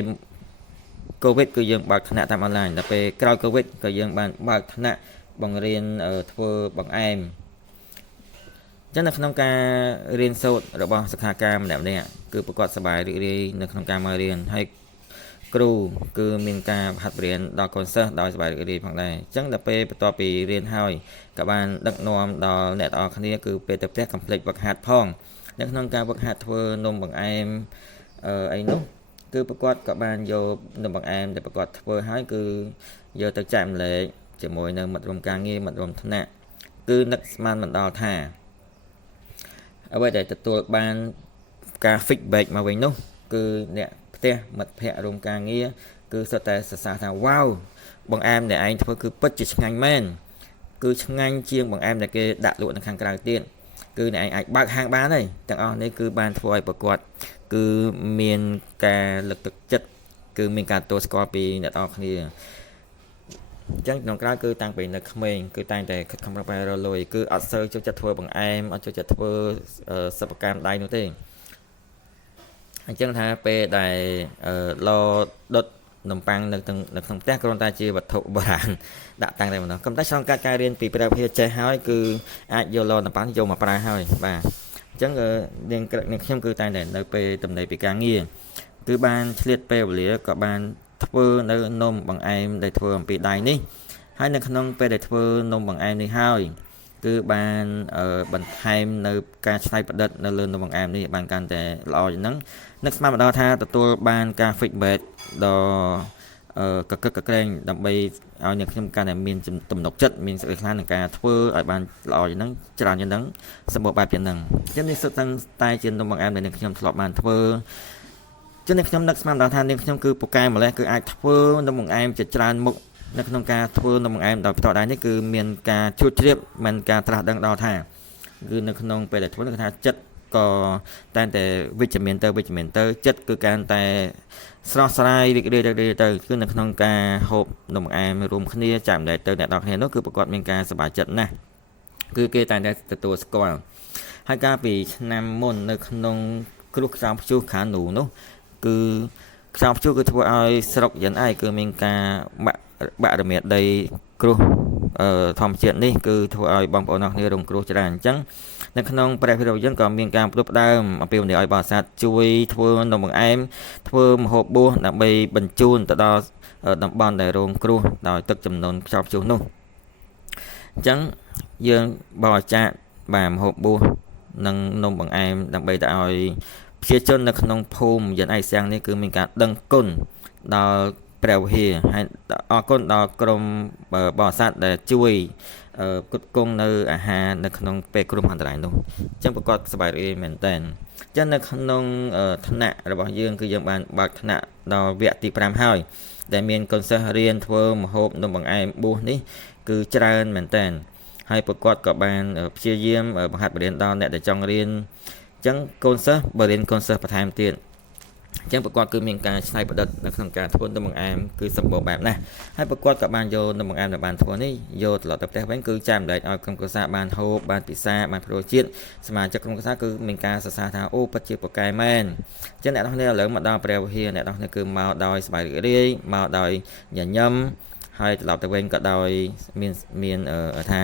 កូវីដគឺយើងបើកថ្នាក់តាមអនឡាញដល់ពេលក្រោយកូវីដក៏យើងបានបើកថ្នាក់បង្រៀនធ្វើបង្អែមអញ្ចឹងនៅក្នុងការរៀនសូត្ររបស់សិក្ខាកាមម្នាក់គឺប្រកបសប្បាយរីករាយនៅក្នុងការមករៀនហើយគ្រូគឺមានការហាត់រៀនដល់កូនសិស្សដោយសប្បាយរីករាយផងដែរអញ្ចឹងដល់ពេលបន្ទាប់ពីរៀនហើយក៏បានដឹកនាំដល់អ្នកទាំងអស់គ្នាគឺពេលទៅផ្ទះកុំភ្លេចវឹកហាត់ផងនៅក្នុងការវឹកហាត់ធ្វើនំបង្អែមអីនោះគឺប្រកបក៏បានយកនំបង្អែមដែលប្រកបធ្វើហើយគឺយកទៅចែកម្លែកជាមួយនៅមិត្តរួមការងារមិត្តរួមថ្នាក់គឺនឹកស្មានមិនដល់ថាអ្វីដែលទទួលបានការ feedback មកវិញនោះគឺអ្នកផ្ទះមិត្តភ័ក្តិរួមការងារគឺសុទ្ធតែសរសើរថាវ៉ាវបង្អែមដែលឯងធ្វើគឺពិតជាឆ្ងាញ់មែនគឺឆ្ងាញ់ជាងបង្អែមដែលគេដាក់លក់នៅខាងក្រៅទៀតគឺអ្នកឯងអាចបើកហាងបានហើយទាំងអស់នេះគឺបានធ្វើឲ្យប្រកបគឺមានការលើកទឹកចិត្តគឺមានការទទួលស្គាល់ពីអ្នកទាំងអស់គ្នាអញ្ចឹងក្នុងក្រៅគឺតាំងពីនៅក្មេងគឺតែងតែខិតខំប្រឹងប្រែងរលួយគឺអត់សូវចូលចិត្តធ្វើបង្អែមអត់ចូលចិត្តធ្វើសិប្បកម្មដៃនោះទេអញ្ចឹងថាពេលដែលឡដុតនំប៉័ងនៅក្នុងផ្ទះគ្រាន់តែជាវត្ថុបុរាណដាក់តាំងតែម្ដងក៏តែឆ្លងកាត់ការរៀនពីព្រះវិហារចេះហើយគឺអាចយកឡនំប៉័ងយកមកប្រើហើយបាទអញ្ចឹងនាងខ្ញុំគឺតែងតែនៅពេលទំនេរពីការងារគឺបានឆ្លៀតពេលវេលាក៏បាន ធ្វើនៅនំបង្អែមដែលធ្វើអំពីដៃនេះហើយនៅក្នុងពេលដែលធ្វើនំបង្អែមនេះហើយគឺបានបន្ថែមនៅការច្នៃប្រឌិតនៅលើនំបង្អែមនេះបានកាន់តែល្អជាងហ្នឹងនឹកស្មានម្ដងថាទទួលបានការ feedback ដ៏កកឹកកក្រែងដើម្បីឲ្យអ្នកខ្ញុំកាន់តែមានទំនុកចិត្តមានសេចក្ដីខ្លាចក្នុងការធ្វើឲ្យបានល្អជាងហ្នឹងច្រើនជាងហ្នឹងសម្បូរបែបជាងហ្នឹងអញ្ចឹងនេះសុទ្ធតែជានំបង្អែមដែលអ្នកខ្ញុំធ្លាប់បានធ្វើចឹងអ្នកខ្ញុំនឹកស្មានដល់ថានាងខ្ញុំគឺពូកែម្លេះគឺអាចធ្វើនំបង្អែមជាច្រើនមុខនៅក្នុងការធ្វើនំបង្អែមដោយផ្ទាល់ដៃនេះគឺមានការជួចជ្រាបមិនការត្រាស់ដឹងដល់ថាគឺនៅក្នុងពេលដែលធ្វើគឺថាចិត្តក៏តែតែវិជ្ជមានទៅចិត្តគឺកាន់តែស្រស់ស្រាយរីករាយទៅគឺនៅក្នុងការហូបនំបង្អែមរួមគ្នាចាំតែទៅអ្នកនរគ្នានោះគឺប្រកបមានការសប្បាយចិត្តណាស់គឺគេតែតែទទួលស្គាល់ហើយកាលពីឆ្នាំមុននៅក្នុងគ្រោះខ្យល់ព្យុះខានូនោះគឺខ្យល់ព្យុះគឺធ្វើឲ្យស្រុកយ៉ាងឯងគឺមានការបាក់រមាដីគ្រោះធម្មជាតិនេះគឺធ្វើឲ្យបងប្អូនអ្នកគ្នារងគ្រោះច្រើនអញ្ចឹងនៅក្នុងព្រះវិហារយើងក៏មានការផ្ដួចផ្ដើមអំពីវនីឲ្យបរិស័ទជួយធ្វើនំបង្អែមធ្វើម្ហូបបួសដើម្បីបញ្ជូនទៅដល់តំបន់ដែលរងគ្រោះដោយទឹកជំនន់ខ្យល់ព្យុះនោះអញ្ចឹងយើងបរិច្ចាគបាទម្ហូបបួសនិងនំបង្អែមដើម្បីទៅឲ្យប្រជាជននៅក្នុងភូមិយ៉ាងឯកសៀងនេះគឺមានការដឹងគុណដល់ព្រះវិហារហើយអរគុណដល់ក្រុមបរិស័ទដែលជួយផ្គត់ផ្គង់នៅអាហារនៅក្នុងពេលគ្រោះមហន្តរាយនោះអញ្ចឹងប្រកបសប្បាយរីករាយមែនតើអញ្ចឹងនៅក្នុងថ្នាក់របស់យើងគឺយើងបានបើកថ្នាក់ដល់វគ្គទី5ហើយដែលមានកូនសិស្សរៀនធ្វើម្ហូបនំបង្អែមបួសនេះគឺច្រើនមែនតើហើយប្រកបក៏បានព្យាយាមបង្ហាត់បរៀនដល់អ្នកដែលចង់រៀនអញ្ចឹងកូនសិស្សបរៀនកូនសិស្សបន្ថែមទៀតអញ្ចឹងប្រកបគឺមានការច្នៃប្រឌិតនៅក្នុងការធ្វើនំបង្អែមគឺសម្បូរបែបណាស់ហើយប្រកបក៏បានយកនំបង្អែមដែលបានធ្វើនេះយកត្រឡប់ទៅផ្ទះវិញគឺចាំម្ដេចឲ្យក្រុមគ្រួសារបានហូបបានពិសាបានព្រោះជាតិសមាជិកក្រុមគ្រួសារគឺមានការសរសើរថាអូពិតជាប្រកែមែនអញ្ចឹងអ្នកនរគ្នាឥឡូវមកដល់ព្រះវិហារអ្នកនរគ្នាគឺមកដោយសប្បាយរីករាយមកដោយញញឹមហើយត្រឡប់ទៅវិញក៏ដោយមានថា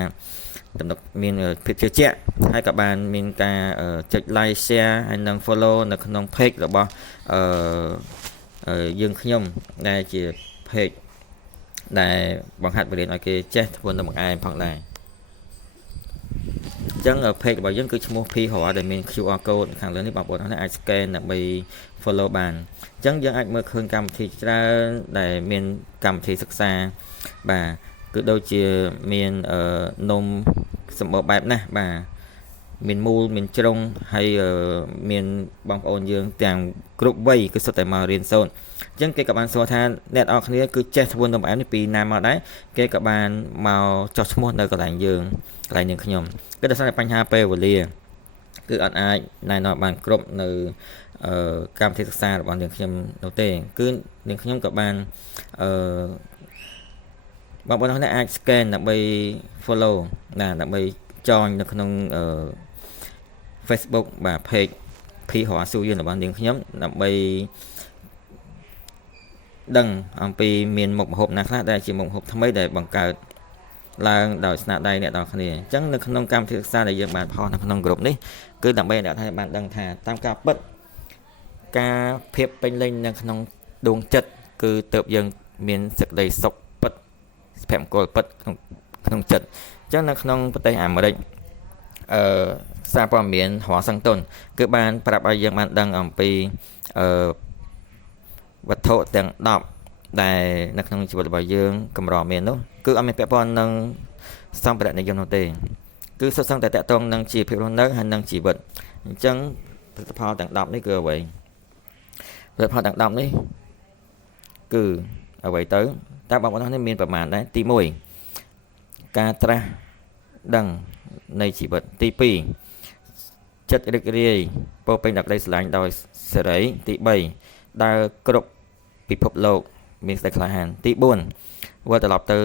ទំនុកមានភាពជឿជាក់ហើយក៏បានមានការចុច like share ហើយនិង follow នៅក្នុង page របស់យើងខ្ញុំដែលជា page ដែលបង្ហាត់បរៀនឲ្យគេចេះធ្វើនំបង្អែមផងដែរអញ្ចឹង page របស់យើងគឺឈ្មោះ P ហរដែលមាន QR code ខាងលើនេះបងប្អូនអាច scan ដើម្បី follow បានអញ្ចឹងយើងអាចមើលឃើញកម្មវិធីច្រើនដែលមានកម្មវិធីសិក្សាបាទគឺដូចជាមាននំសម្បូរបែបណាស់បាទមានមូលមានជ្រុងហើយមានបងប្អូនយើងទាំងគ្រប់វ័យគឺសុទ្ធតែមករៀនសូត្រអញ្ចឹងគេក៏បានសួរថាអ្នកនរគ្នាគឺចេះធ្វើនំបង្អែមនេះពីណាមកដែរគេក៏បានមកចុះឈ្មោះនៅកន្លែងយើងកន្លែងនាងខ្ញុំគឺដោយសារតែបញ្ហាពេលវេលាគឺអត់អាចណែនាំបានគ្រប់នៅកម្មវិធីសិក្សារបស់នាងខ្ញុំនោះទេគឺនាងខ្ញុំក៏បានបងប្អូនអ្នកអាច scan ដើម្បី follow ដើម្បី join នៅក្នុងFacebook បាទ page P ហរស៊ូយនរបស់នាងខ្ញុំដើម្បីដឹងអំពីមានមុខម្ហូបណាខ្លះដែលជាមុខម្ហូបថ្មីដែលបង្កើតឡើងដោយស្នាដៃអ្នកនរគ្នាអញ្ចឹងនៅក្នុងកម្មវិធីសិក្សាដែលយើងបានផុសនៅក្នុងក្រុមនេះគឺដើម្បីអ្នកថាបានដឹងថាតាមការពិតការភាពពេញលេញនៅក្នុងដួងចិត្តគឺទៅយើងមានសេចក្តីសុខពិតភមង្គលពិតក្នុងចិត្តអញ្ចឹងនៅក្នុងប្រទេសអាមេរិកសារព័ត៌មាន Washington គឺបានប្រាប់ឲ្យយើងបានដឹងអំពីវត្ថុទាំង10ដែលនៅក្នុងជីវិតរបស់យើងកម្រមាននោះគឺអត់មានពាក់ព័ន្ធនឹងសម្ភារៈនិយមនោះទេគឺសុទ្ធសឹងតែតាក់ទងនឹងជីវភាពរស់នៅហើយនឹងជីវិតអញ្ចឹងផលិតផលទាំង10នេះគឺអ្វីផលិតផលទាំង10នេះគឺអ្វីទៅតើបងប្អូននេះមានប្រមាណដែរទី1ការត្រាស់ដឹងនៃជីវិតទី2ចិត្តរីករាយពោពេញដោយក្តីស្រឡាញ់ដោយសេរីទី3ដើរគ្រប់ពិភពលោកមានសេចក្តីក្លាហានទី4វិលត្រឡប់ទៅ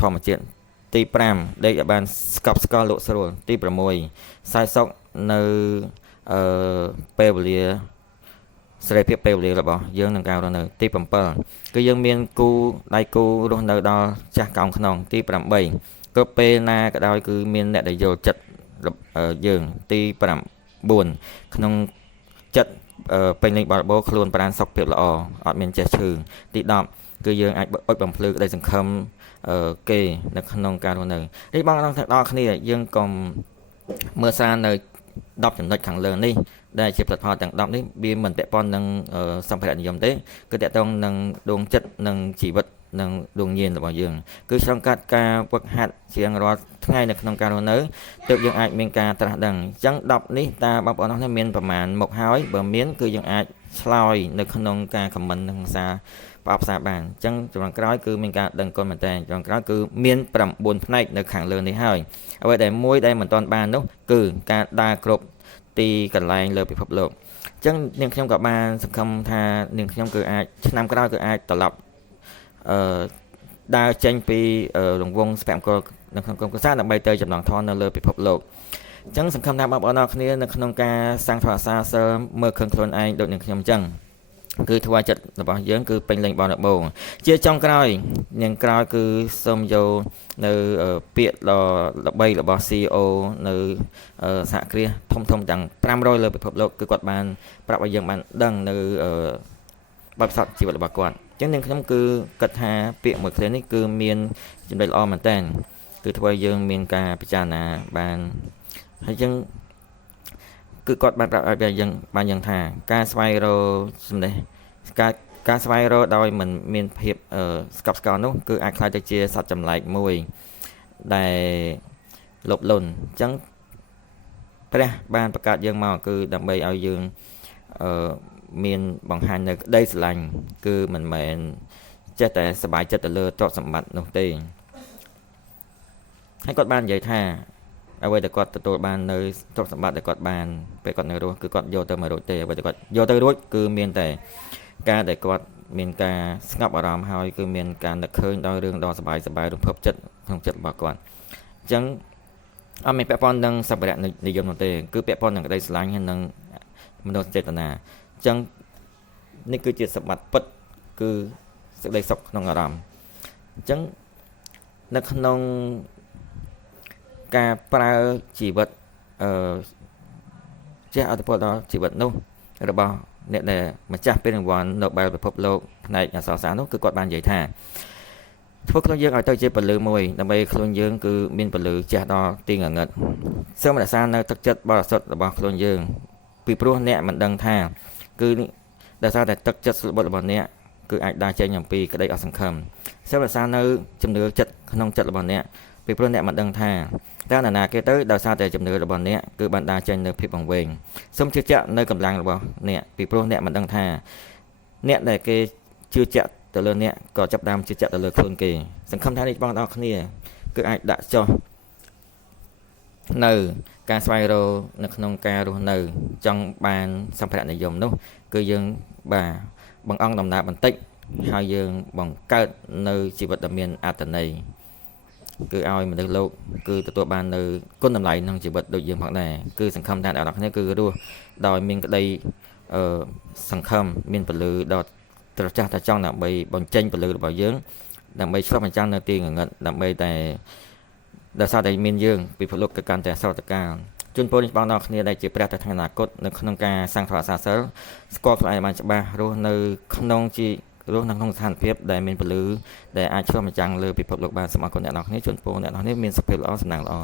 ធម្មជាតិទី5ដេកឲ្យបានស្កប់ស្កល់លក់ស្រួលទី6សាយសុខនៅពេលវេលាសេរីភាពពេលវេលារបស់យើងនឹងការរស់នៅទី7គឺយើងមានគូដៃគូរស់នៅដល់ចាស់កោងខ្នងទី8គ្រប់ពេលណាក៏ដោយគឺមានអ្នកដែលយល់ចិត្តយើងទី9ក្នុងចិត្ត ពេញលេងបរិបូរខ្លួនប្រានសុខភាពល្អអត់មានចេះឈឺទី10គឺយើងអាចអុចបំភ្លឺក្តីសង្ឃឹមគេនៅក្នុងការរស់នៅនេះបងទាំងអស់គ្នាយើងកុំមើលស្រាននៅ10ចំណុចខាងលើនេះដែលជាផលិតផលទាំង10នេះវាមិនពាក់ព័ន្ធនឹងសម្ភារៈនិយមទេគឺតាក់ទងនឹងដួងចិត្តនិងជីវិតនិងដួងញៀនរបស់យើងគឺឆ្លងកាត់ការវឹកហាត់ជាងរាល់ថ្ងៃនៅក្នុងការរស់នៅទើបយើងអាចមានការត្រាស់ដឹងអញ្ចឹង10នេះតើបងប្អូនអស់គ្នាមានប្រមាណមុខហើយបើមានគឺយើងអាចឆ្លើយនៅក្នុងការខមមិននិងសារផ្អាប់សារបានអញ្ចឹងចំណុចក្រោយគឺមានការដឹងគុណមែនតើចំណុចក្រោយគឺមាន9ផ្នែកនៅខាងលើនេះហើយអ្វីដែលមួយដែលមិនទាន់បាននោះគឺការដើរគ្រប់ទីកន្លែងលើពិភពលោកអញ្ចឹងនាងខ្ញុំក៏បានសង្ឃឹមថានាងខ្ញុំគឺអាចឆ្នាំក្រោយគឺអាចត្រឡប់ដើរចេញពីរង្វង់ស្ពាក់អង្គនៅក្នុងក្រុមគ្រួសារដើម្បីទៅចំណងធននៅលើពិភពលោកអញ្ចឹងសង្ឃឹមថាបងប្អូនអរគ្នានៅក្នុងការសាងធម៌សាសិលមើលឃើញខ្លួនឯងដូចនឹងខ្ញុំអញ្ចឹងគឺធ្វើចិត្តរបស់យើងគឺពេញលេញបរិបូរណ៍ជាចុងក្រោយនាងក្រោយគឺសូមយកនៅពាក្យល្បីរបស់ CEO នៅសហគ្រាសធំទាំង500លើពិភពលោកគឺគាត់បានប្រាប់ឲ្យយើងបានដឹងនៅបទពិសោធន៍ជីវិតរបស់គាត់អញ្ចឹងនាងខ្ញុំគឺគិតថាពាក្យមួយឃ្លានេះគឺមានចំណុចល្អមែនតើគឺធ្វើឲ្យយើងមានការពិចារណាបានហើយអញ្ចឹងគឺគាត់បានប្រាប់ឲ្យយើងបានយ៉ាងថាការស្វែងរកចំណេះការស្វែងរកដោយមិនមានភាពស្កប់ស្កល់នោះគឺអាចខ្លាចទៅជាសត្វចម្លែកមួយដែលលបលន់អញ្ចឹងព្រះបានបង្កើតយើងមកគឺដើម្បីឲ្យយើងមានបង្ហាញនៅក្តីស្រឡាញ់គឺមិនមែនចេះតែសប្បាយចិត្តទៅលើទ្រព្យសម្បត្តិនោះទេហើយគាត់បាននិយាយថាអ្វីដែលគាត់ទទួលបាននៅទ្រព្យសម្បត្តិដែលគាត់បានពេលគាត់នៅរស់គឺគាត់យកទៅមិនរួចទេអ្វីដែលគាត់យកទៅរួចគឺមានតែការដែលគាត់មានការស្ងប់អារម្មណ៍ហើយគឺមានការនឹកឃើញដល់រឿងដ៏សប្បាយរំភើបចិត្តក្នុងចិត្តរបស់គាត់អញ្ចឹងអត់មានពាក់ព័ន្ធនឹងសម្ភារៈនិយមនោះទេគឺពាក់ព័ន្ធនឹងក្តីស្រឡាញ់ហើយនឹងមនោចេតនាអញ្ចឹងនេះគឺជាសម្បត្តិពិតគឺសេចក្តីសុខក្នុងអារម្មណ៍អញ្ចឹងនៅក្នុងការប្រើជីវិតចេះអត្ថប្រយោជន៍ដល់ជីវិតនោះរបស់អ្នកដែលម្ចាស់ពានរង្វាន់ Nobel ពិភពលោកផ្នែកអក្សរសាស្ត្រនោះគឺគាត់បាននិយាយថាធ្វើខ្លួនយើងឲ្យទៅជាពលឺមួយដើម្បីខ្លួនយើងគឺមានពលឺជះដល់ទីងងឹតសូមរក្សានៅទឹកចិត្តបរិសុទ្ធរបស់ខ្លួនយើងពីព្រោះអ្នកមិនដឹងថាគឺដោយសារតែទឹកចិត្តស្លបុតរបស់អ្នកគឺអាចដើរចេញអំពីក្តីអសង្ឃឹមសូមរក្សានៅជំនឿចិត្តក្នុងចិត្តរបស់អ្នកពីព្រោះអ្នកមិនដឹងថាតើនរណាគេទៅដោយសារតែជំនឿរបស់អ្នកគឺបានដើរចេញនៅភាពវង្វេងសូមជឿជាក់នៅកម្លាំងរបស់អ្នកពីព្រោះអ្នកមិនដឹងថាអ្នកដែលគេជឿជាក់ទៅលើអ្នកក៏ចាប់ផ្ដើមជឿជាក់ទៅលើខ្លួនគេសង្ឃឹមថានេះបងប្អូនគ្នាគឺអាចដាក់ចុះនៅការស្វែងរកនៅក្នុងការរស់នៅចង់បានសម្ភារៈនិយមនោះគឺយើងបាទបង្អង់ដំណើរបន្តិចហើយយើងបង្កើតនៅជីវិតដែលមានអត្ថន័យគឺឲ្យមនុស្សលោកគឺទទួលបាននៅគុណតម្លៃក្នុងជីវិតដូចយើងផងដែរគឺសង្ឃឹមថាអ្នកនរគ្នាគឺរស់ដោយមានក្តីសង្ឃឹមមានពលឺដល់ត្រចះតែចង់ដើម្បីបញ្ចេញពលឺរបស់យើងដើម្បីឆ្លុះបញ្ចាំងនៅទីងងឹតដើម្បីតែដោយសារតែមានយើងពិភពលោកគឺកាន់តែស្រោតកាលជូនពរនេះបងប្អូនគ្នាដែលជាព្រះទៅថ្ងៃអនាគតនៅក្នុងការសាងធម៌សាសិលស្គាល់ខ្លួនឯងបានច្បាស់រស់នៅក្នុងស្ថានភាពដែលមានពលឺដែលអាចឆ្លុះបញ្ចាំងលើពិភពលោកបានសូមអរគុណអ្នកនរគ្នាជូនពរអ្នកនរគ្នាមានសុខភាពល្អសំណាងល្អ